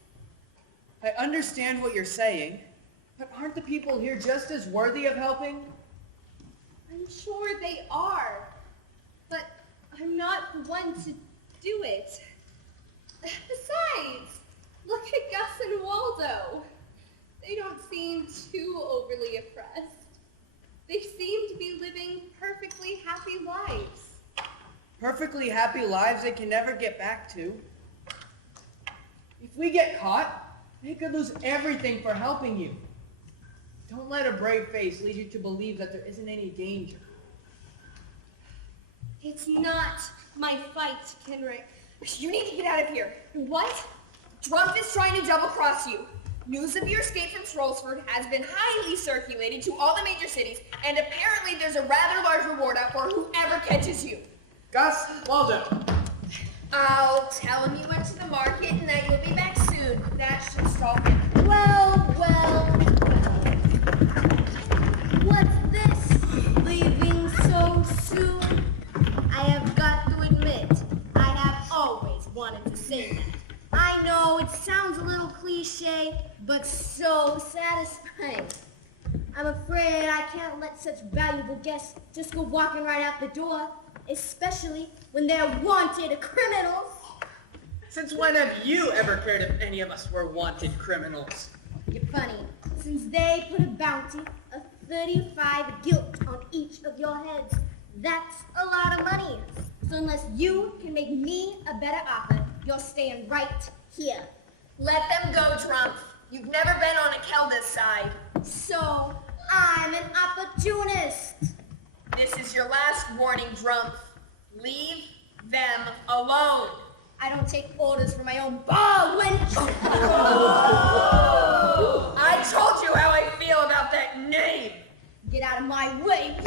I understand what you're saying, but aren't the people here just as worthy of helping? I'm sure they are, but I'm not the one to do it. Besides, look at Gus and Waldo. They don't seem too overly oppressed. They seem to be living perfectly happy lives. Perfectly happy lives they can never get back to. If we get caught, they could lose everything for helping you. Don't let a brave face lead you to believe that there isn't any danger. It's not my fight, Kenrick. You need to get out of here. What? Drumpf is trying to double-cross you. News of your escape from Trollsford has been highly circulated to all the major cities, and apparently there's a rather large reward out for whoever catches you. Gus, Waldo. I'll tell him you went to the market and that you'll be back soon. That should stop him. Well. What's this? Leaving so soon? I have got to admit, I have always wanted to say that. I know it sounds a little cliche, but so satisfying. I'm afraid I can't let such valuable guests just go walking right out the door, especially when they're wanted criminals. Since when have you ever cared if any of us were wanted criminals? You're funny, since they put a bounty of 35 gilt on each of your heads. That's a lot of money. So unless you can make me a better offer, you're staying right here. Let them go, Drumpf. You've never been on a Kelda's side. So, I'm an opportunist. This is your last warning, Drumpf. Leave them alone. I don't take orders from my own ball wench. I told you how I feel about that name. Get out of my way.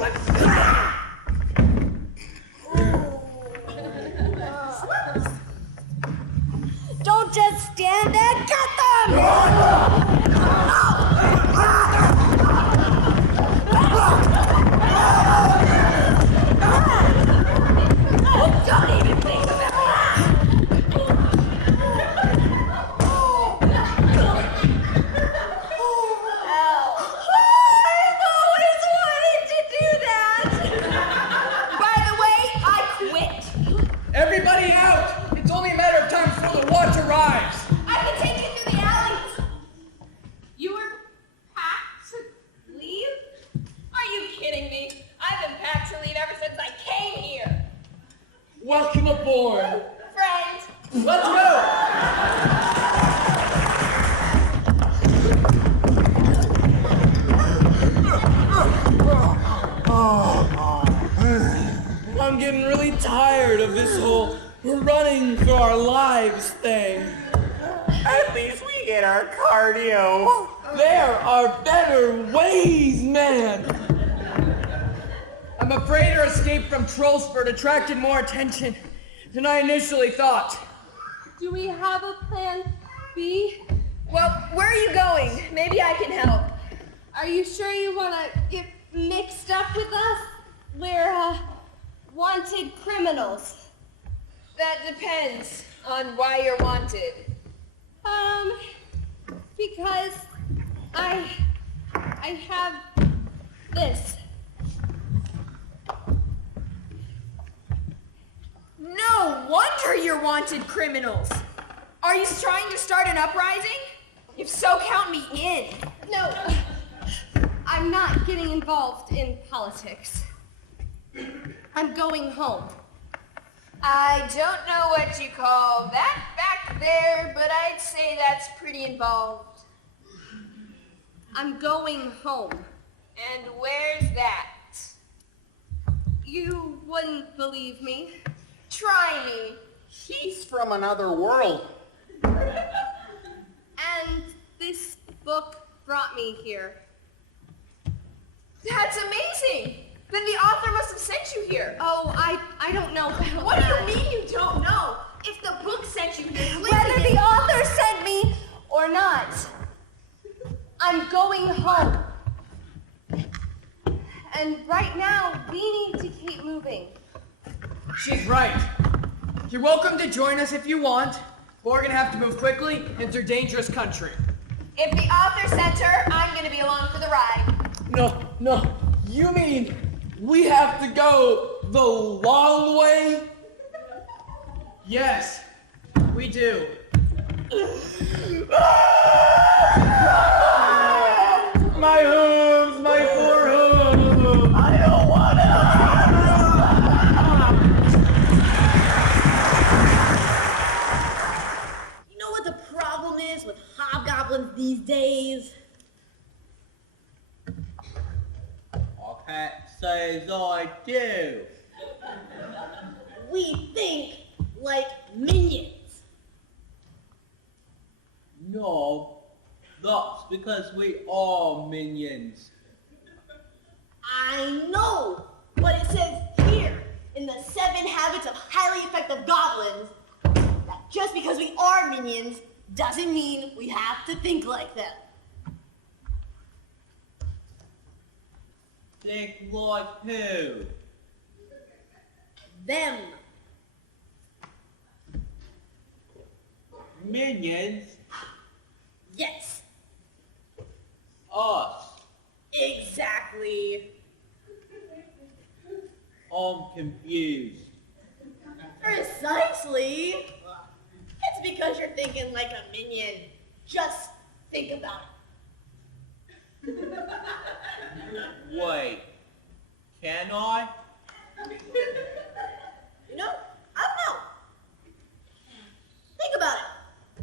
Don't just stand there, get them! Don't even think about it! I've always wanted to do that! By the way, I quit. Everybody out! It's only a matter of time before the watch arrives. I can take you through the alleys. You were packed to leave? Are you kidding me? I've been packed to leave ever since I came here. Welcome aboard. Friend. Let's go! getting really tired of this whole running for our lives thing. At least we get our cardio. There are better ways, man. I'm afraid our escape from Trollsford attracted more attention than I initially thought. Do we have a plan B? Well, where are you going? Maybe I can help. Are you sure you want to get mixed up with us? We're, wanted criminals. That depends on why you're wanted. Because I have this. No wonder you're wanted criminals. Are you trying to start an uprising? If so, count me in. No, I'm not getting involved in politics. I'm going home. I don't know what you call that back there, but I'd say that's pretty involved. I'm going home. And where's that? You wouldn't believe me. Try me. She's from another world. And this book brought me here. That's amazing! Then the author must have sent you here. Oh, I don't know about What that. do you mean you don't know? If the book sent you here, Whether the author sent me or not, I'm going home. And right now, we need to keep moving. She's right. You're welcome to join us if you want, but we're gonna have to move quickly into dangerous country. If the author sent her, I'm gonna be along for the ride. No. You mean we have to go the long way? Yes, we do. My hooves, my poor hooves. I don't wanna. You know what the problem is with hobgoblins these days? I can't say as I do. We think like minions. No, that's because we are minions. I know, but it says here in the 7 Habits of Highly Effective Goblins that just because we are minions doesn't mean we have to think like them. Think like who? Them. Minions? Yes. Us. Exactly. I'm confused. Precisely. It's because you're thinking like a minion. Just think about it. Wait, can I? You know, I don't know. Think about it.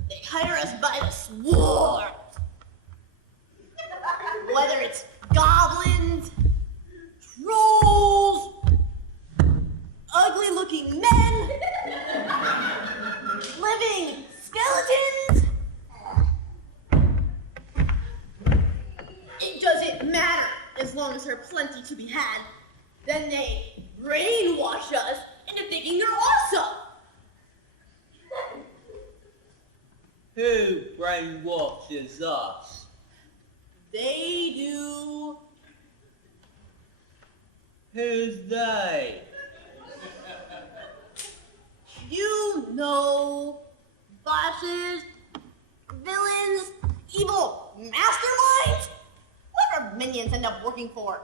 They hire us by the swarm. Whether it's goblins, trolls, ugly-looking men, living skeletons. It doesn't matter as long as there's plenty to be had. Then they brainwash us into thinking they're awesome. Who brainwashes us? They do. Who's they? You know, bosses, villains, evil masterminds. What do minions end up working for?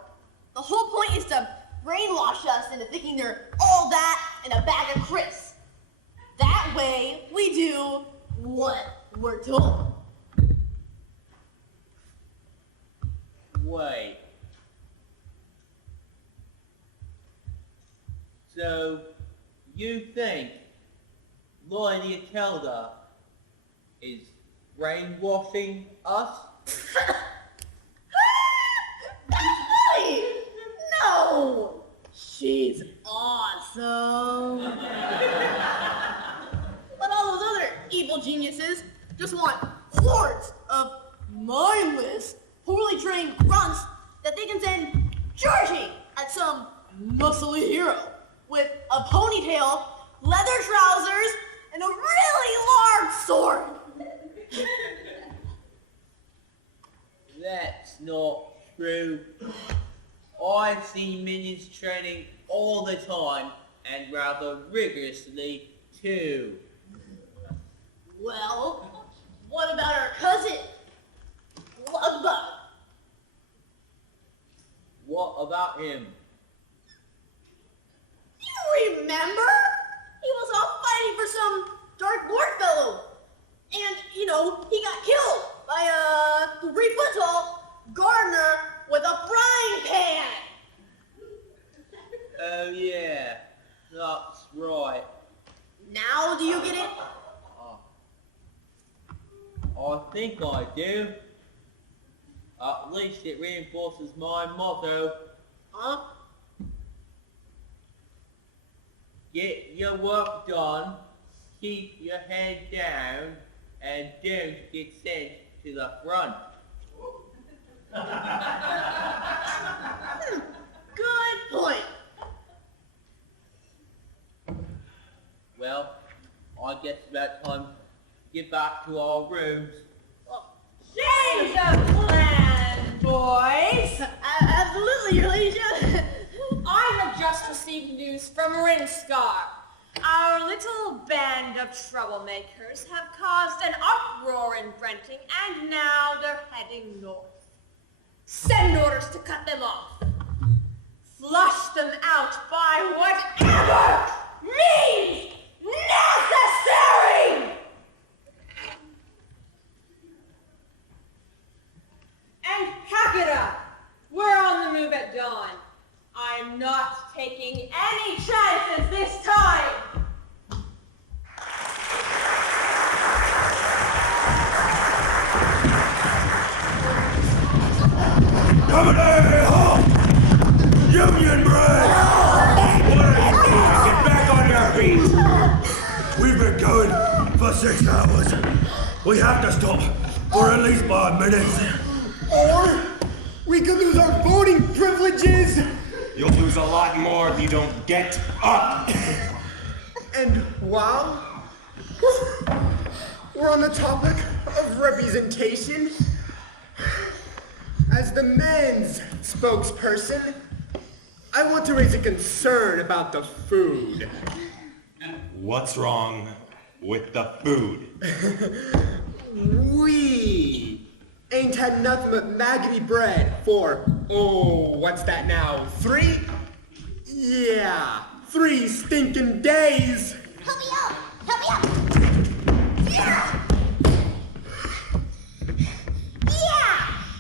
The whole point is to brainwash us into thinking they're all that in a bag of crisps. That way, we do what we're told. Wait. So, you think Lady Akelda is brainwashing us? That's right! No! She's awesome. awesome. But all those other evil geniuses just want hordes of mindless, poorly trained grunts that they can send charging at some muscly hero with a ponytail, leather trousers, and a really large sword. That's not true. I see minions training all the time, and rather rigorously, too. Well, what about our cousin, Bloodbug? What about him? You remember? He was off fighting for some Dark Lord fellow. And, he got killed by a 3-foot-tall gardener with a frying pan. Oh yeah, that's right. Now do you get it? I think I do. At least it reinforces my motto. Huh? Get your work done, keep your head down, and don't get sent to the front. Good point. Well, I guess it's about time to get back to our rooms. Change of plan, boys! Absolutely, your ladyship. I have just received news from Rinskar. Our little band of troublemakers have caused an uproar in Brenting, and now they're heading north. Send orders to cut them off. Flush them out by whatever means necessary! And pack it up. We're on the move at dawn. I'm not taking any chances this time! Company, halt! Union break! What are you doing? Get back on your feet! We've been going for 6 hours. We have to stop for at least 5 minutes. Or we could lose our voting privileges. You'll lose a lot more if you don't get up. And while we're on the topic of representation, as the men's spokesperson, I want to raise a concern about the food. What's wrong with the food? We ain't had nothing but maggoty bread for, what's that now, 3? Yeah, 3 stinking days. Help me out! Help me out! Yeah! Yeah!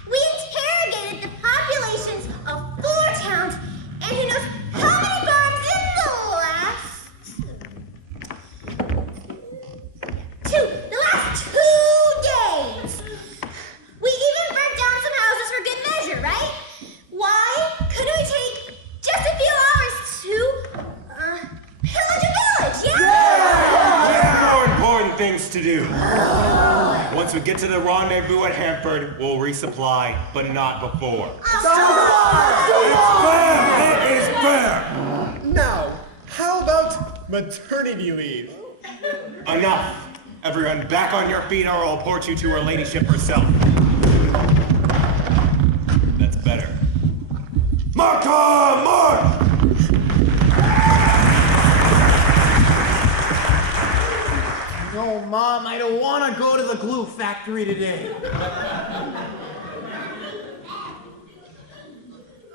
We interrogated the populations of 4 towns, and who knows how many barns in the last 2 days! We even burnt down some houses for good measure, right? Why couldn't we take just a few hours to pillage a village, yeah? We have more important things to do. Once we get to the rendezvous at Hanford, we'll resupply, but not before. It's fair! It is fair! Now, how about maternity leave? Enough! Everyone back on your feet or I'll report you to her ladyship herself. That's better. Mark on! Mark! No, Mom, I don't want to go to the glue factory today.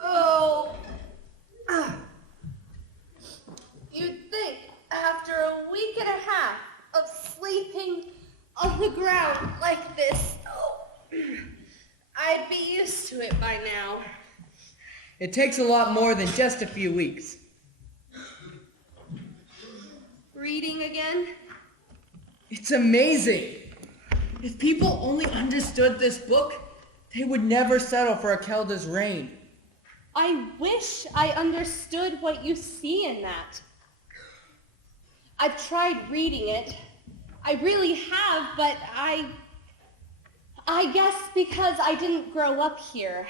Oh. You'd think after a week and a half of sleeping on the ground like this, I'd be used to it by now. It takes a lot more than just a few weeks. Reading again? It's amazing. If people only understood this book, they would never settle for Akelda's reign. I wish I understood what you see in that. I've tried reading it. I really have, but I guess because I didn't grow up here.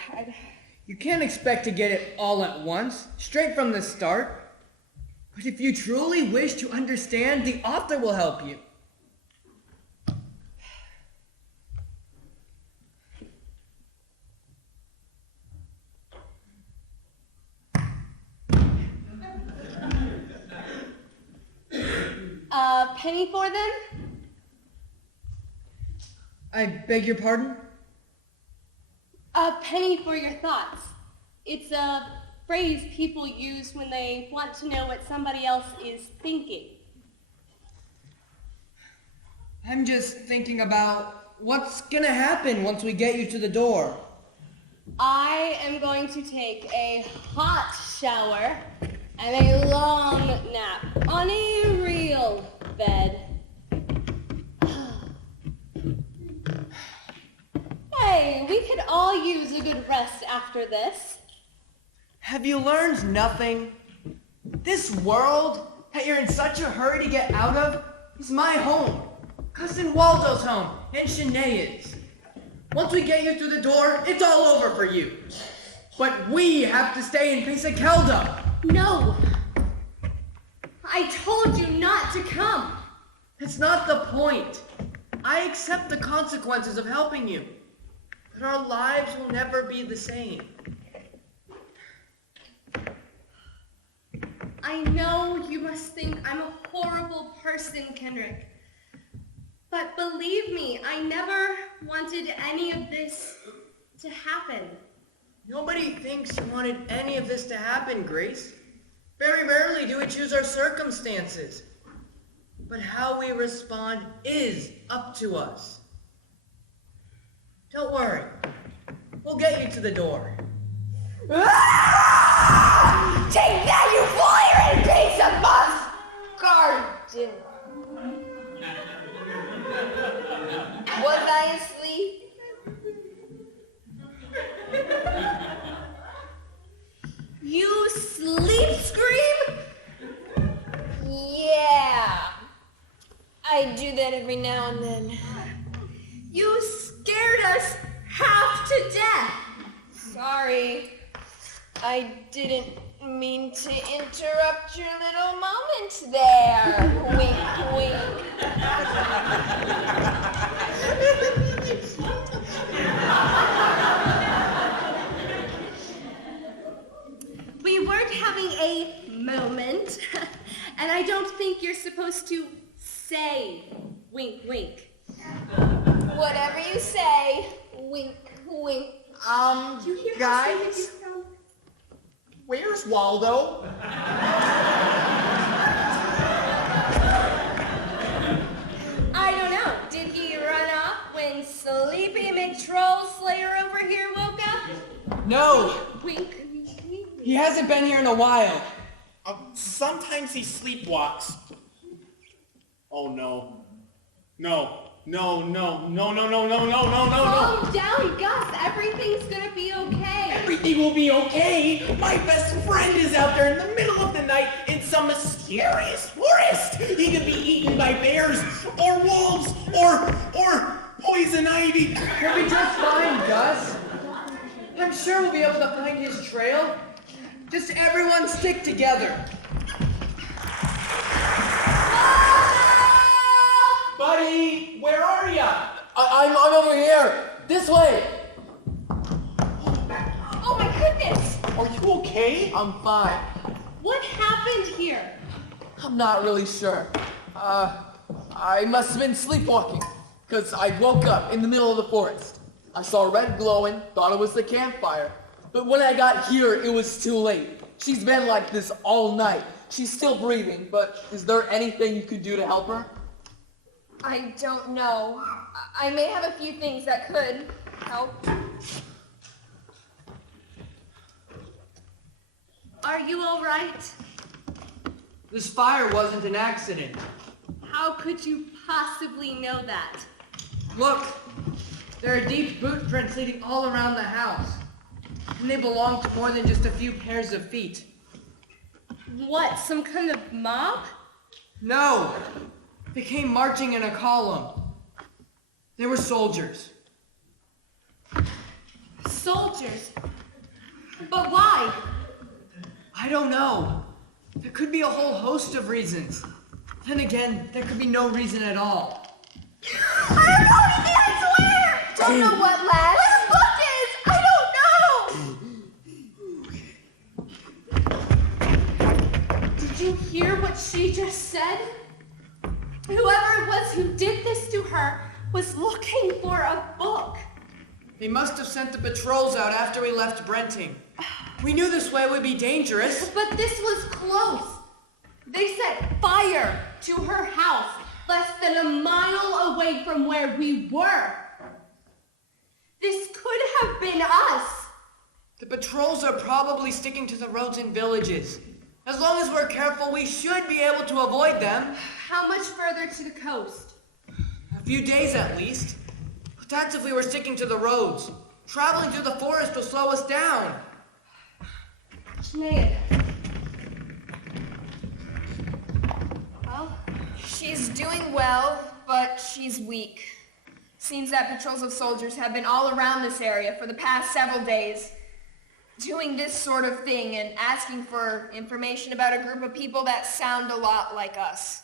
You can't expect to get it all at once, straight from the start. But if you truly wish to understand, the author will help you. A penny for them? I beg your pardon? A penny for your thoughts. It's a phrase people use when they want to know what somebody else is thinking. I'm just thinking about what's gonna happen once we get you to the door. I am going to take a hot shower and a long nap on a real bed. Hey, we could all use a good rest after this. Have you learned nothing? This world that you're in such a hurry to get out of is my home, Cousin Waldo's home, and Shanae's. Once we get you through the door, it's all over for you. But we have to stay in Pensacola. No! I told you not to come. It's not the point. I accept the consequences of helping you. But our lives will never be the same. I know you must think I'm a horrible person, Kendrick. But believe me, I never wanted any of this to happen. Nobody thinks you wanted any of this to happen, Grace. Very rarely do we choose our circumstances. But how we respond is up to us. Don't worry. We'll get you to the door. Take that, you flying piece of bus garden! Was I asleep? You sleep scream? Yeah. I do that every now and then. You scared us half to death. Sorry. I didn't mean to interrupt your little moment there. Wink, wink. We weren't having a moment, and I don't think you're supposed to say wink, wink. Whatever you say, wink, wink. Guys? Where's Waldo? I don't know. Did he run off when Sleepy McTroll Slayer over here woke up? No! Wink. He hasn't been here in a while. Sometimes he sleepwalks. Oh no. No. No, no, no, no, no, no, no, no, no, no. Calm down, Gus. Everything's gonna be okay. Everything will be okay. My best friend is out there in the middle of the night in some mysterious forest. He could be eaten by bears or wolves or poison ivy. He'll be just fine, Gus. I'm sure we'll be able to find his trail. Just everyone stick together. Buddy, where are ya? I'm over here. This way. Oh my goodness! Are you okay? I'm fine. What happened here? I'm not really sure. I must have been sleepwalking, because I woke up in the middle of the forest. I saw red glowing, thought it was the campfire. But when I got here, it was too late. She's been like this all night. She's still breathing, but is there anything you could do to help her? I don't know. I may have a few things that could help. Are you all right? This fire wasn't an accident. How could you possibly know that? Look, there are deep boot prints leading all around the house. And they belong to more than just a few pairs of feet. What, some kind of mob? No. They came marching in a column. They were soldiers. Soldiers? But why? I don't know. There could be a whole host of reasons. Then again, there could be no reason at all. I don't know anything, I swear! Don't know what, lads? What a book is! I don't know! Did you hear what she just said? Whoever it was who did this to her was looking for a book. They must have sent the patrols out after we left Brenting. We knew this way would be dangerous. But this was close. They set fire to her house less than a mile away from where we were. This could have been us. The patrols are probably sticking to the roads and villages. As long as we're careful, we should be able to avoid them. How much further to the coast? A few days at least. But that's if we were sticking to the roads. Traveling through the forest will slow us down. Sinead. Well, she's doing well, but she's weak. Seems that patrols of soldiers have been all around this area for the past several days, doing this sort of thing and asking for information about a group of people that sound a lot like us.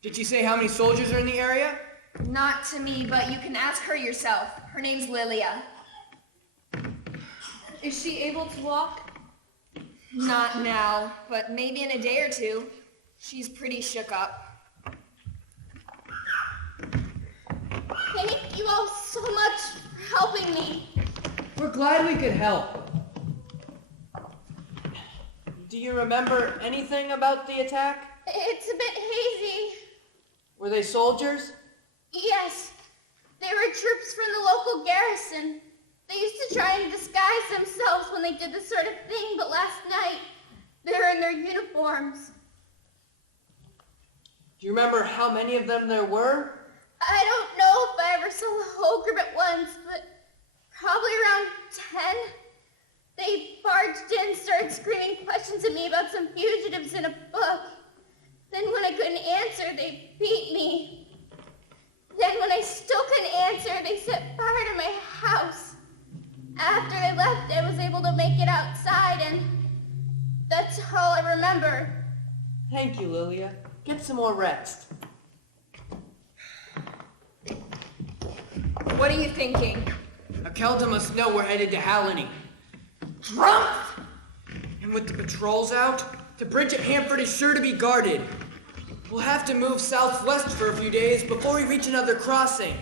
Did she say how many soldiers are in the area? Not to me, but you can ask her yourself. Her name's Lilia. Is she able to walk? Not now, but maybe in a day or two. She's pretty shook up. Thank you all so much for helping me. We're glad we could help. Do you remember anything about the attack? It's a bit hazy. Were they soldiers? Yes, they were troops from the local garrison. They used to try and disguise themselves when they did this sort of thing, but last night, they were in their uniforms. Do you remember how many of them there were? I don't know if I ever saw the whole group at once, but probably around 10. They barged in, started screaming questions at me about some fugitives in a book. Then when I couldn't answer, they beat me. Then when I still couldn't answer, they set fire to my house. After they left, I was able to make it outside, and that's all I remember. Thank you, Lilia. Get some more rest. What are you thinking? Akelda must know we're headed to Hallowney. Drunk! And with the patrols out, the bridge at Hanford is sure to be guarded. We'll have to move southwest for a few days before we reach another crossing.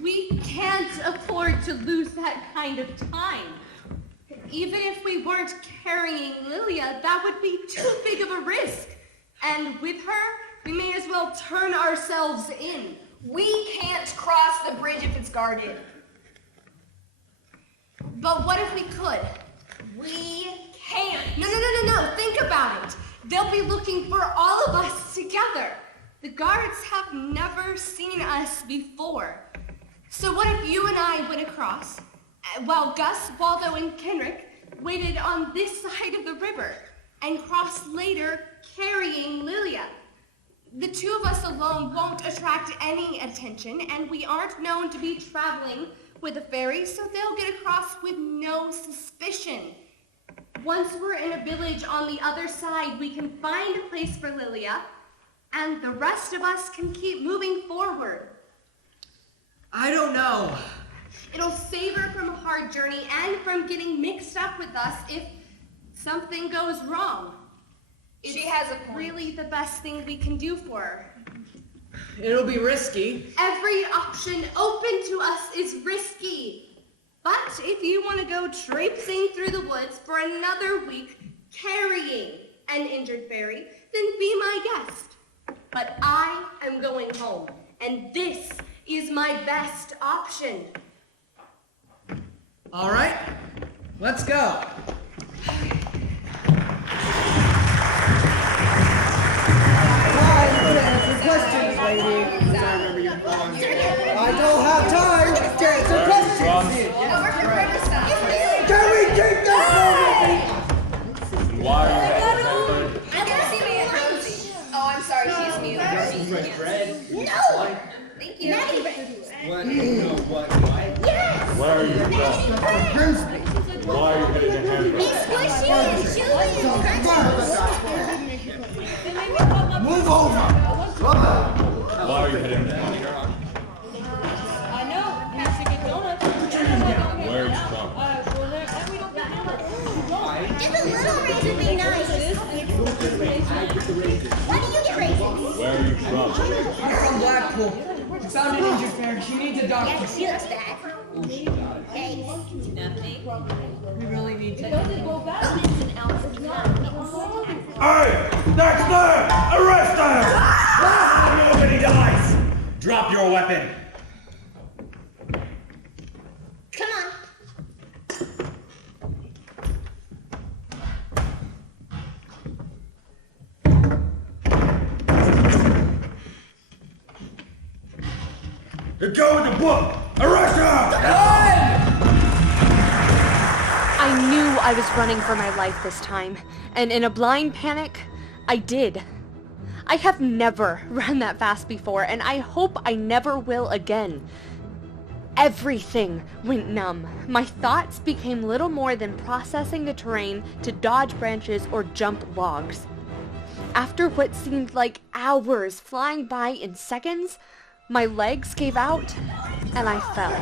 We can't afford to lose that kind of time. Even if we weren't carrying Lilia, that would be too big of a risk. And with her, we may as well turn ourselves in. We can't cross the bridge if it's guarded. But what if we could? We can't. No. Think about it. They'll be looking for all of us together. The guards have never seen us before. So what if you and I went across, while Gus, Waldo, and Kenrick waited on this side of the river and crossed later carrying Lilia? The two of us alone won't attract any attention, and we aren't known to be traveling with a ferry, so they'll get across with no suspicion. Once we're in a village on the other side, we can find a place for Lilia, and the rest of us can keep moving forward. I don't know. It'll save her from a hard journey and from getting mixed up with us if something goes wrong. She has a point. Really the best thing we can do for her. It'll be risky. Every option open to us is risky. But if you want to go traipsing through the woods for another week carrying an injured fairy, then be my guest. But I am going home, and this is my best option. All right, let's go. Questions, lady. I don't have time to answer questions. Can we keep this moving? Why are you headed? I'm gonna see my Dempsey. Thank you. What? No, what? Yes! Where are you from? Why are you headed to Hamburg? It's squishy and chewy and Move over! Why are you heading to Hamburg? I know. He's a good donut. Where are you from? Just a little raisin would be nice. Why do you get raisins? Where are you from? I'm from Blackpool. Found an injured parent. She needs a doctor. Yeah, she looks bad. We really need to. Hey! Next man! Arrest him! Nobody dies! Drop your weapon! Come on. Go with the book! Arrest him! I knew I was running for my life this time, and in a blind panic, I did. I have never run that fast before, and I hope I never will again. Everything went numb. My thoughts became little more than processing the terrain to dodge branches or jump logs. After what seemed like hours flying by in seconds, my legs gave out, and I fell.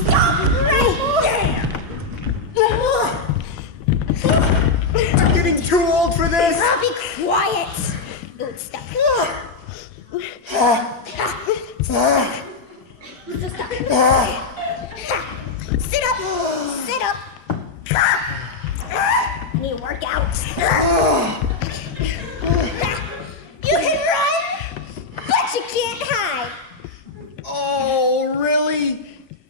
Stop right there! I'm getting too old for this! Now be quiet! Ooh, stop. Sit up! Sit up! Need to work out. You can run, but you can't hide. Oh, really?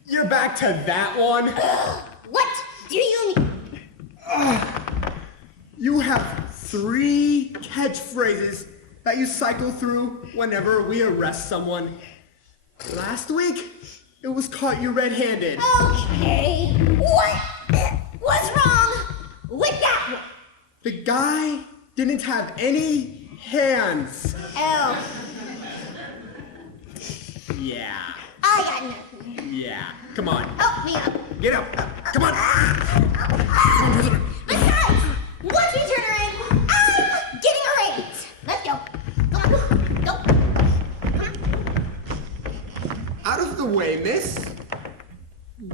You're back to that one? What do you mean? You have 3 catchphrases that you cycle through whenever we arrest someone. Last week, it was caught you red-handed. Okay, what was wrong with that one? The guy didn't have any hands. Oh, Yeah. I got nothing. Yeah. Come on. Help me up. Get up. Come on. Besides, once we turn her in, I'm getting a raise. Let's go. Come on, go. Out of the way, miss.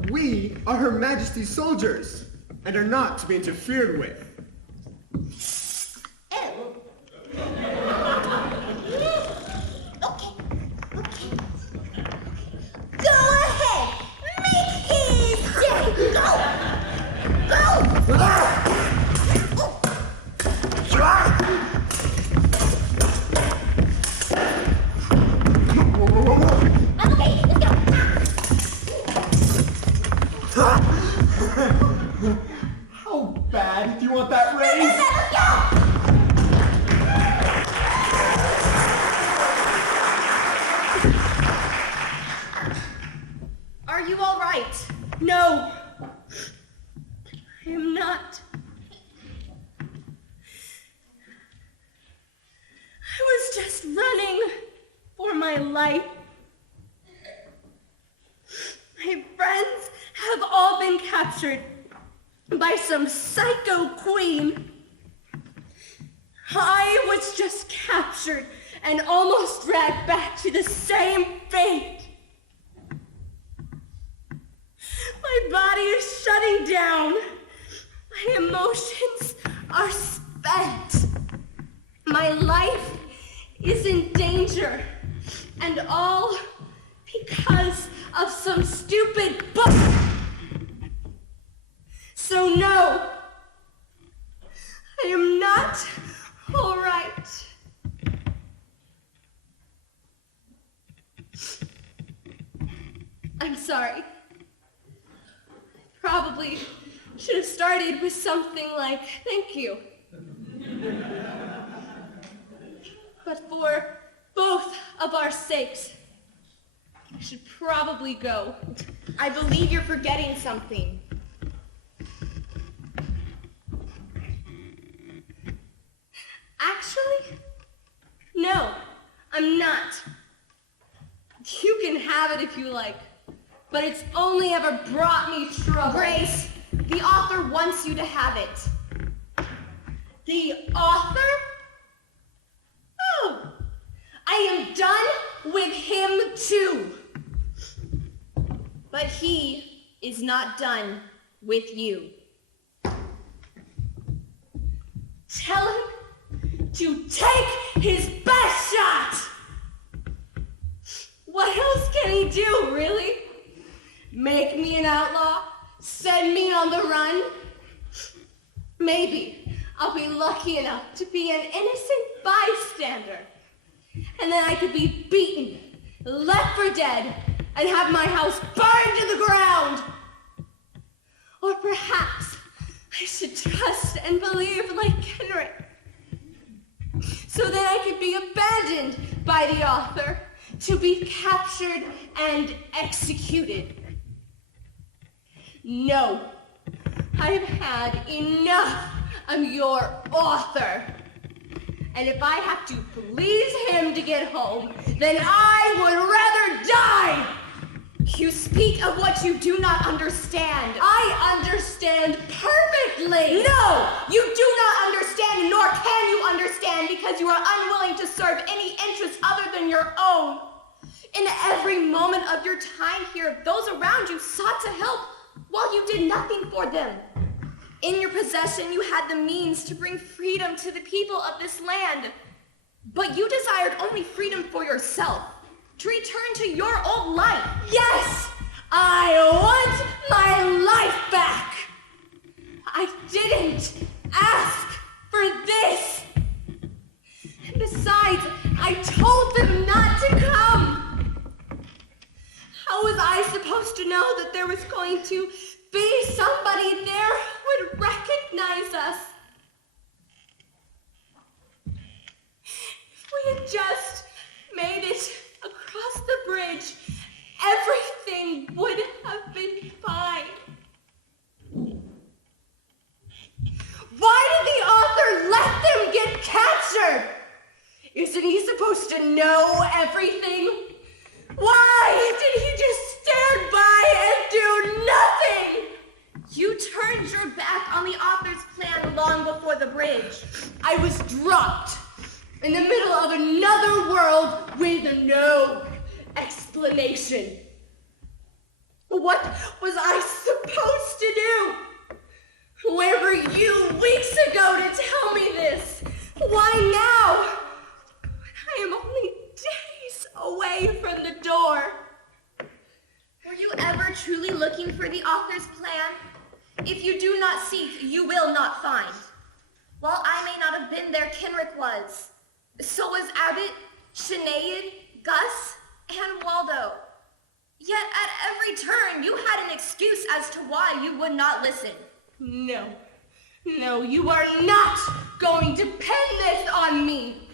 We are Her Majesty's soldiers and are not to be interfered with. Oh. Okay. Go ahead. Make his day. Go. Okay, let's go. How bad do you want that raise? Let's go. Are you all right? No. I am not. I was just running for my life. My friends have all been captured by some psycho queen. I was just captured and almost dragged back to the same fate. My body is shutting down. My emotions are spent. My life is in danger. And all because of some stupid book. So no, I am not all right. I'm sorry. Probably should have started with something like, thank you. But for both of our sakes, I should probably go. I believe you're forgetting something. Actually, no, I'm not. You can have it if you like, but it's only ever brought me trouble. Grace, the author wants you to have it. The author? Oh, I am done with him too. But he is not done with you. Tell him to take his best shot. What else can he do, really? Make me an outlaw? Send me on the run? Maybe I'll be lucky enough to be an innocent bystander. And then I could be beaten, left for dead, and have my house burned to the ground. Or perhaps I should trust and believe like Kenrick, so that I could be abandoned by the author, to be captured and executed. No, I've had enough of your author. And if I have to please him to get home, then I would rather die! You speak of what you do not understand. I understand perfectly! No! You do not understand, nor can you understand, because you are unwilling to serve any interest other than your own. In every moment of your time here, those around you sought to help, while you did nothing for them. In your possession, you had the means to bring freedom to the people of this land. But you desired only freedom for yourself, to return to your old life. Yes! I want my life back! I didn't ask for this! And besides, I told them not to come! How was I supposed to know that there was going to be somebody there who would recognize us? If we had just made it across the bridge, everything would have been fine. Why did the author let them get captured? Isn't he supposed to know everything? Why did he just stand by and do nothing? You turned your back on the author's plan long before the bridge. I was dropped in the middle of another world with no explanation. What was I supposed to do? Where were you weeks ago to tell me this? Why now? I am only days away from the door. Were you ever truly looking for the author's plan? If you do not seek, you will not find. While I may not have been there, Kenrick was. So was Abbott, Sinead, Gus, and Waldo. Yet at every turn, you had an excuse as to why you would not listen. No, you are not going to pin this on me.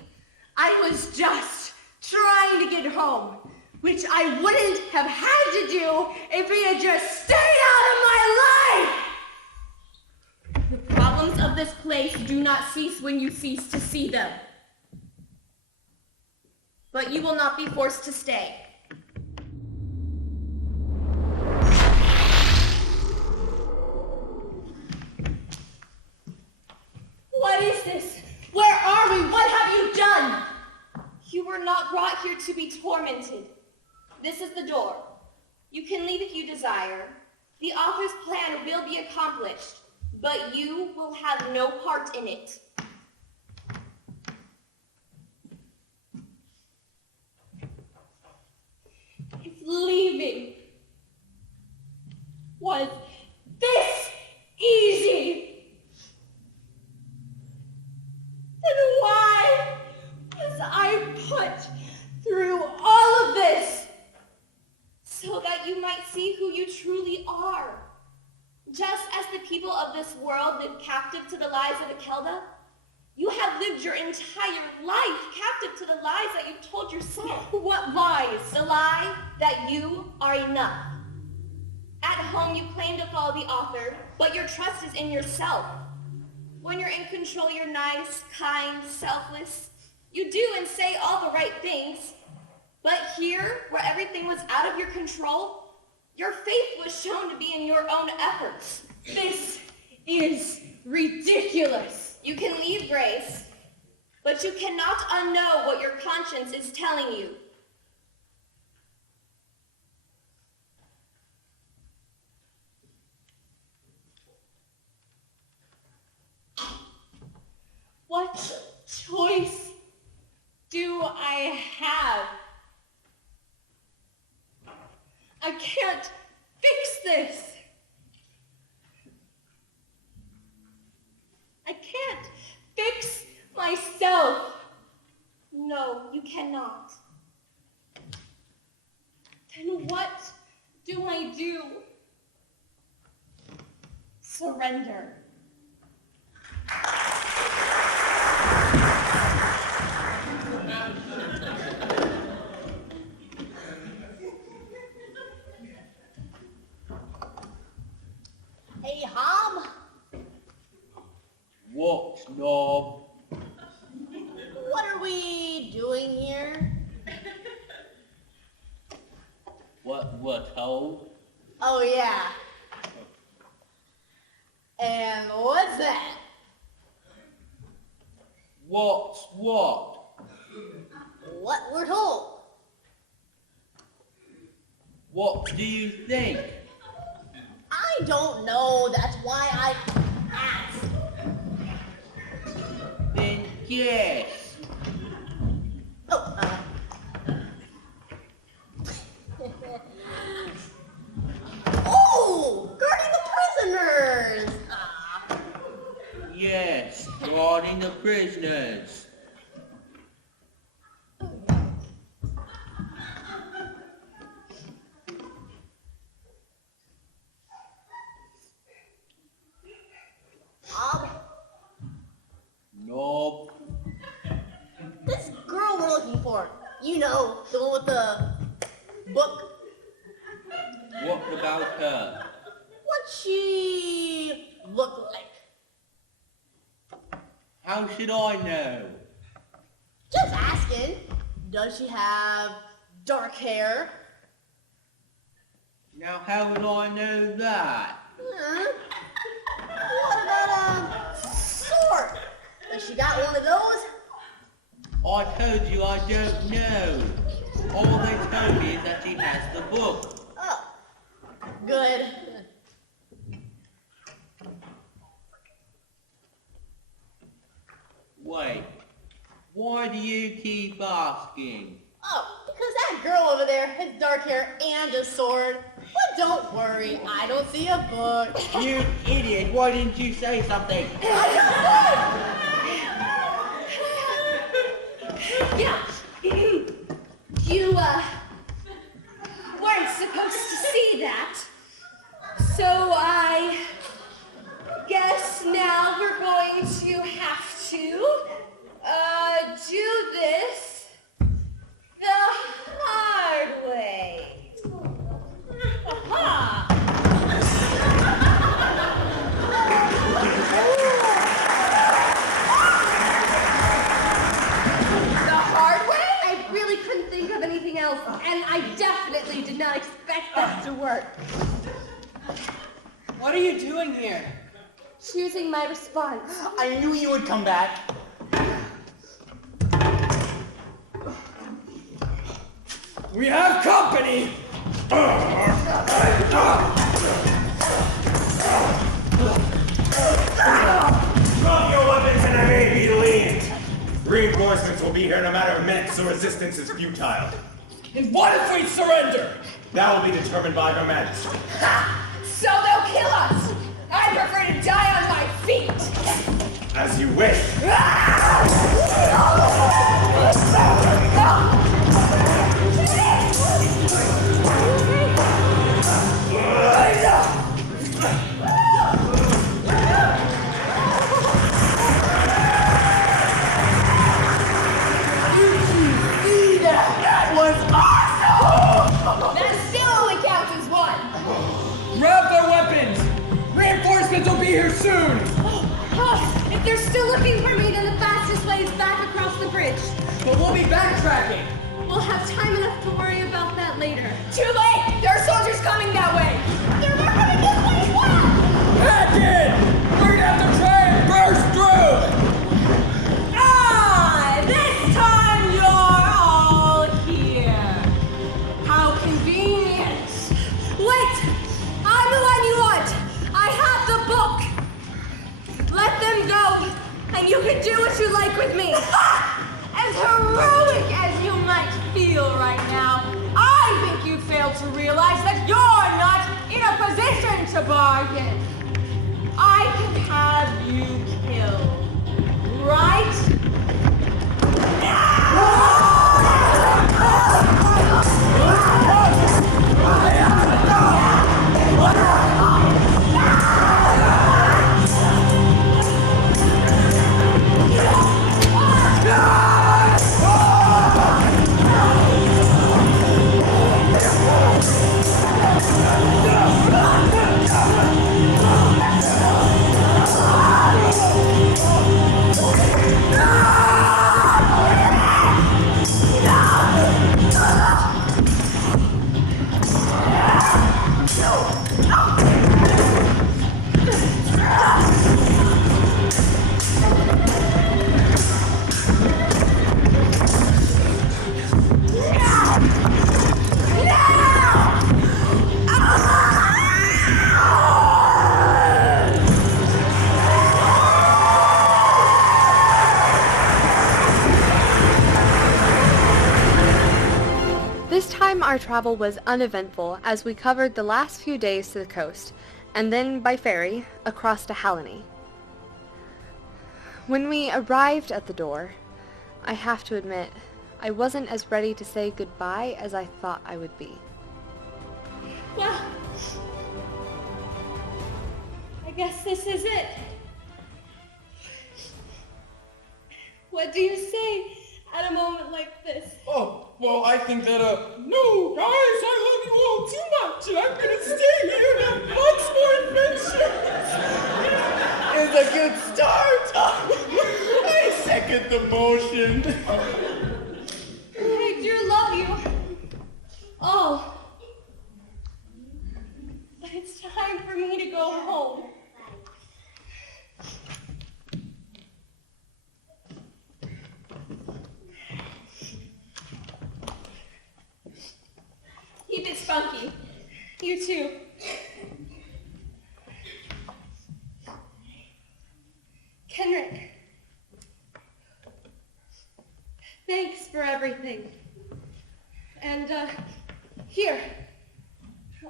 I was just trying to get home, which I wouldn't have had to do if he had just stayed out of my life. The problems of this place do not cease when you cease to see them. But you will not be forced to stay. What is this? Where are we? What have you done? You were not brought here to be tormented. This is the door. You can leave if you desire. The author's plan will be accomplished, but you will have no part in it. If leaving was this easy, then why was I put through all of this? So that you might see who you truly are. Just as the people of this world live captive to the lies of Akelda, you have lived your entire life captive to the lies that you've told yourself. What lies? The lie that you are enough. At home, you claim to follow the author, but your trust is in yourself. When you're in control, you're nice, kind, selfless. You do and say all the right things. But here, where everything was out of your control, your faith was shown to be in your own efforts. This is ridiculous. You can leave Grace, but you cannot unknow what your conscience is telling you. What choice do I have? I can't fix this. I can't fix myself. No, you cannot. Then what do I do? Surrender. Hey, Hob. What, Snob? What are we doing here? What, ho? Oh, yeah. And what's that? What's what? What we're told. What do you think? I don't know. That's why I asked. Then guess. Oh, guarding the prisoners. Yes, guarding the prisoners. Nope. This girl we're looking for. You know, the one with the book. What about her? What she look like? How should I know? Just asking. Does she have dark hair? Now how would I know that? What about a sword? Has she got one of those? I told you I don't know. All they told me is that she has the book. Oh, good. Wait, why do you keep asking? Oh, because that girl over there has dark hair and a sword. But don't worry, I don't see a book. You idiot, why didn't you say something? Yeah. You, weren't supposed to see that. So I guess now we're going to have to, do this the hard way. Aha! The hard way? I really couldn't think of anything else, and I definitely did not expect that to work. What are you doing here? Choosing my response. I knew you would come back. We have company! Drop your weapons and I may be lead. Reinforcements will be here in a matter of minutes, so resistance is futile. And what if we surrender? That will be determined by Her Majesty. So they'll kill us! I prefer to die on my feet! As you wish. That was awesome! That still only counts as one! Grab their weapons! Reinforcements will be here soon! If they're still looking for me, then the fastest way is back across the bridge. But we'll be backtracking! We'll have time enough to worry about that later. Too late! There are soldiers coming that way! They're more coming this way as well! Back in! We're gonna have to try and burst through! This time you're all here. How convenient. Wait! I'm the one you want. I have the book. Let them go, and you can do what you like with me. As heroic as you might feel right now, I think you fail to realize that you're not in a position to bargain. I can have you killed, right? This time our travel was uneventful as we covered the last few days to the coast, and then by ferry across to Hallany. When we arrived at the door, I have to admit, I wasn't as ready to say goodbye as I thought I would be. Well, I guess this is it. What do you say at a moment like this? Oh, well, I think that, no, guys, I love you all too much, and I'm gonna stay here and have lots more adventures. It's a good start. I second the motion. I do love you. Oh. But it's time for me to go home. Keep it spunky. You too. Kenrick. Thanks for everything. And, here.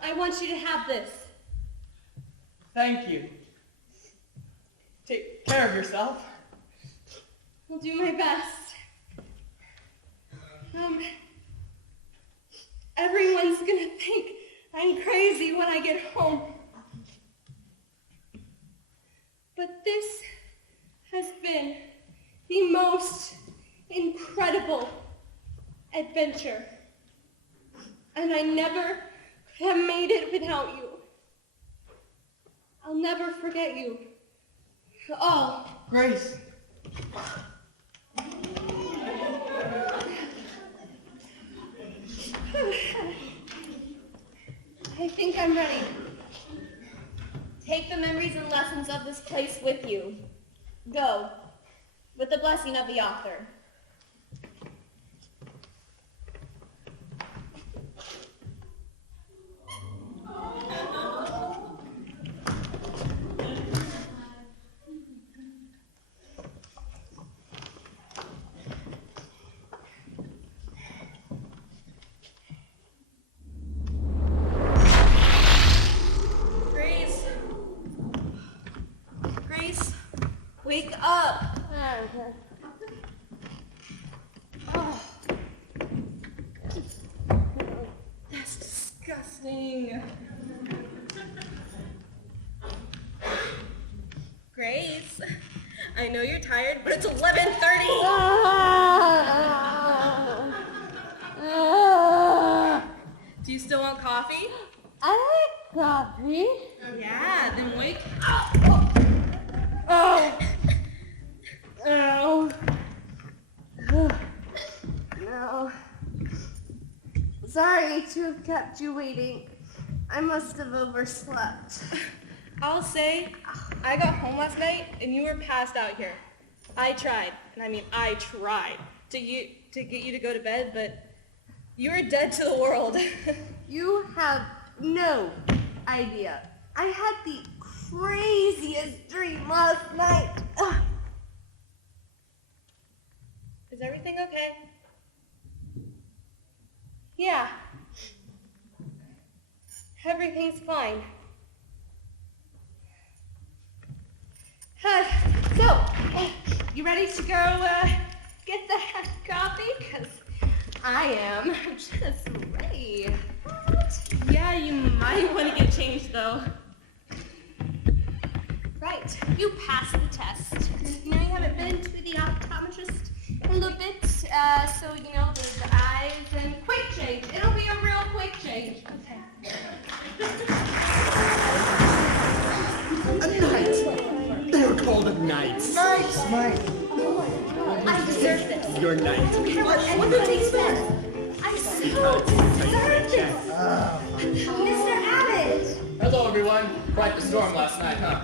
I want you to have this. Thank you. Take care of yourself. I'll do my best. Everyone's gonna think I'm crazy when I get home. But this has been the most incredible adventure. And I never could have made it without you. I'll never forget you. Oh. Grace. I think I'm ready. Take the memories and lessons of this place with you. Go, with the blessing of the author. Wake up! Oh. That's disgusting. Grace, I know you're tired, but it's 11:30. Do you still want coffee? I like coffee. Yeah, then wake up. Oh. Ow. No. Sorry to have kept you waiting. I must have overslept. I'll say, I got home last night and you were passed out here. I tried, and I mean I tried, to get you to go to bed, but you were dead to the world. You have no idea. I had the craziest dream last night. Ugh. Is everything okay? Yeah. Everything's fine. So, you ready to go get the coffee? Because I am just ready. What? Yeah, you might want to get changed, though. Right, you passed the test. You know, you haven't been to the optometrist in a little bit, so, you know, the eyes and quick change. It'll be a real quick change. Okay. A knight. They're called a knights. Nice, Mike. I deserve this. Your knight. I don't care what anyone expects. I so deserve this. Mr. Abbott. Hello, everyone. Quite the storm last night, huh?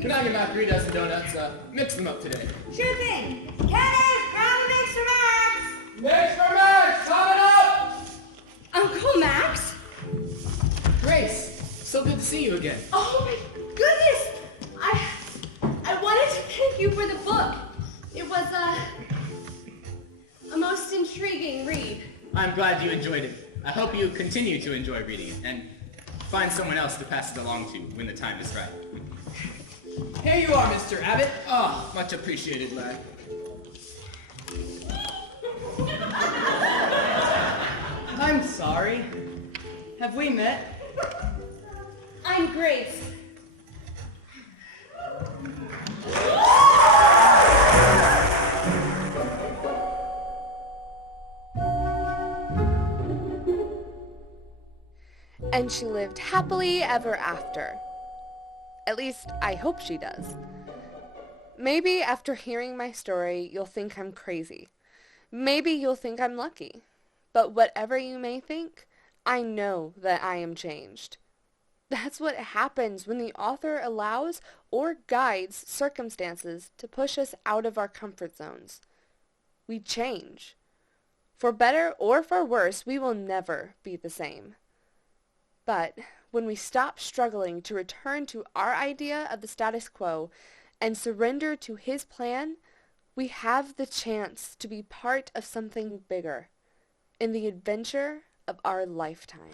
Can I get margaritas and donuts? Mix them up today. Sure thing. Kenneth, grab a mix for Max. Mix for Max! Coming up! Uncle Max? Grace, so good to see you again. Oh my goodness! I wanted to thank you for the book. It was a most intriguing read. I'm glad you enjoyed it. I hope you continue to enjoy reading it and find someone else to pass it along to when the time is right. Here you are, Mr. Abbott. Oh, much appreciated, lad. I'm sorry. Have we met? I'm Grace. And she lived happily ever after. At least, I hope she does. Maybe after hearing my story, you'll think I'm crazy. Maybe you'll think I'm lucky. But whatever you may think, I know that I am changed. That's what happens when the author allows or guides circumstances to push us out of our comfort zones. We change. For better or for worse, we will never be the same. But when we stop struggling to return to our idea of the status quo and surrender to his plan, we have the chance to be part of something bigger in the adventure of our lifetime.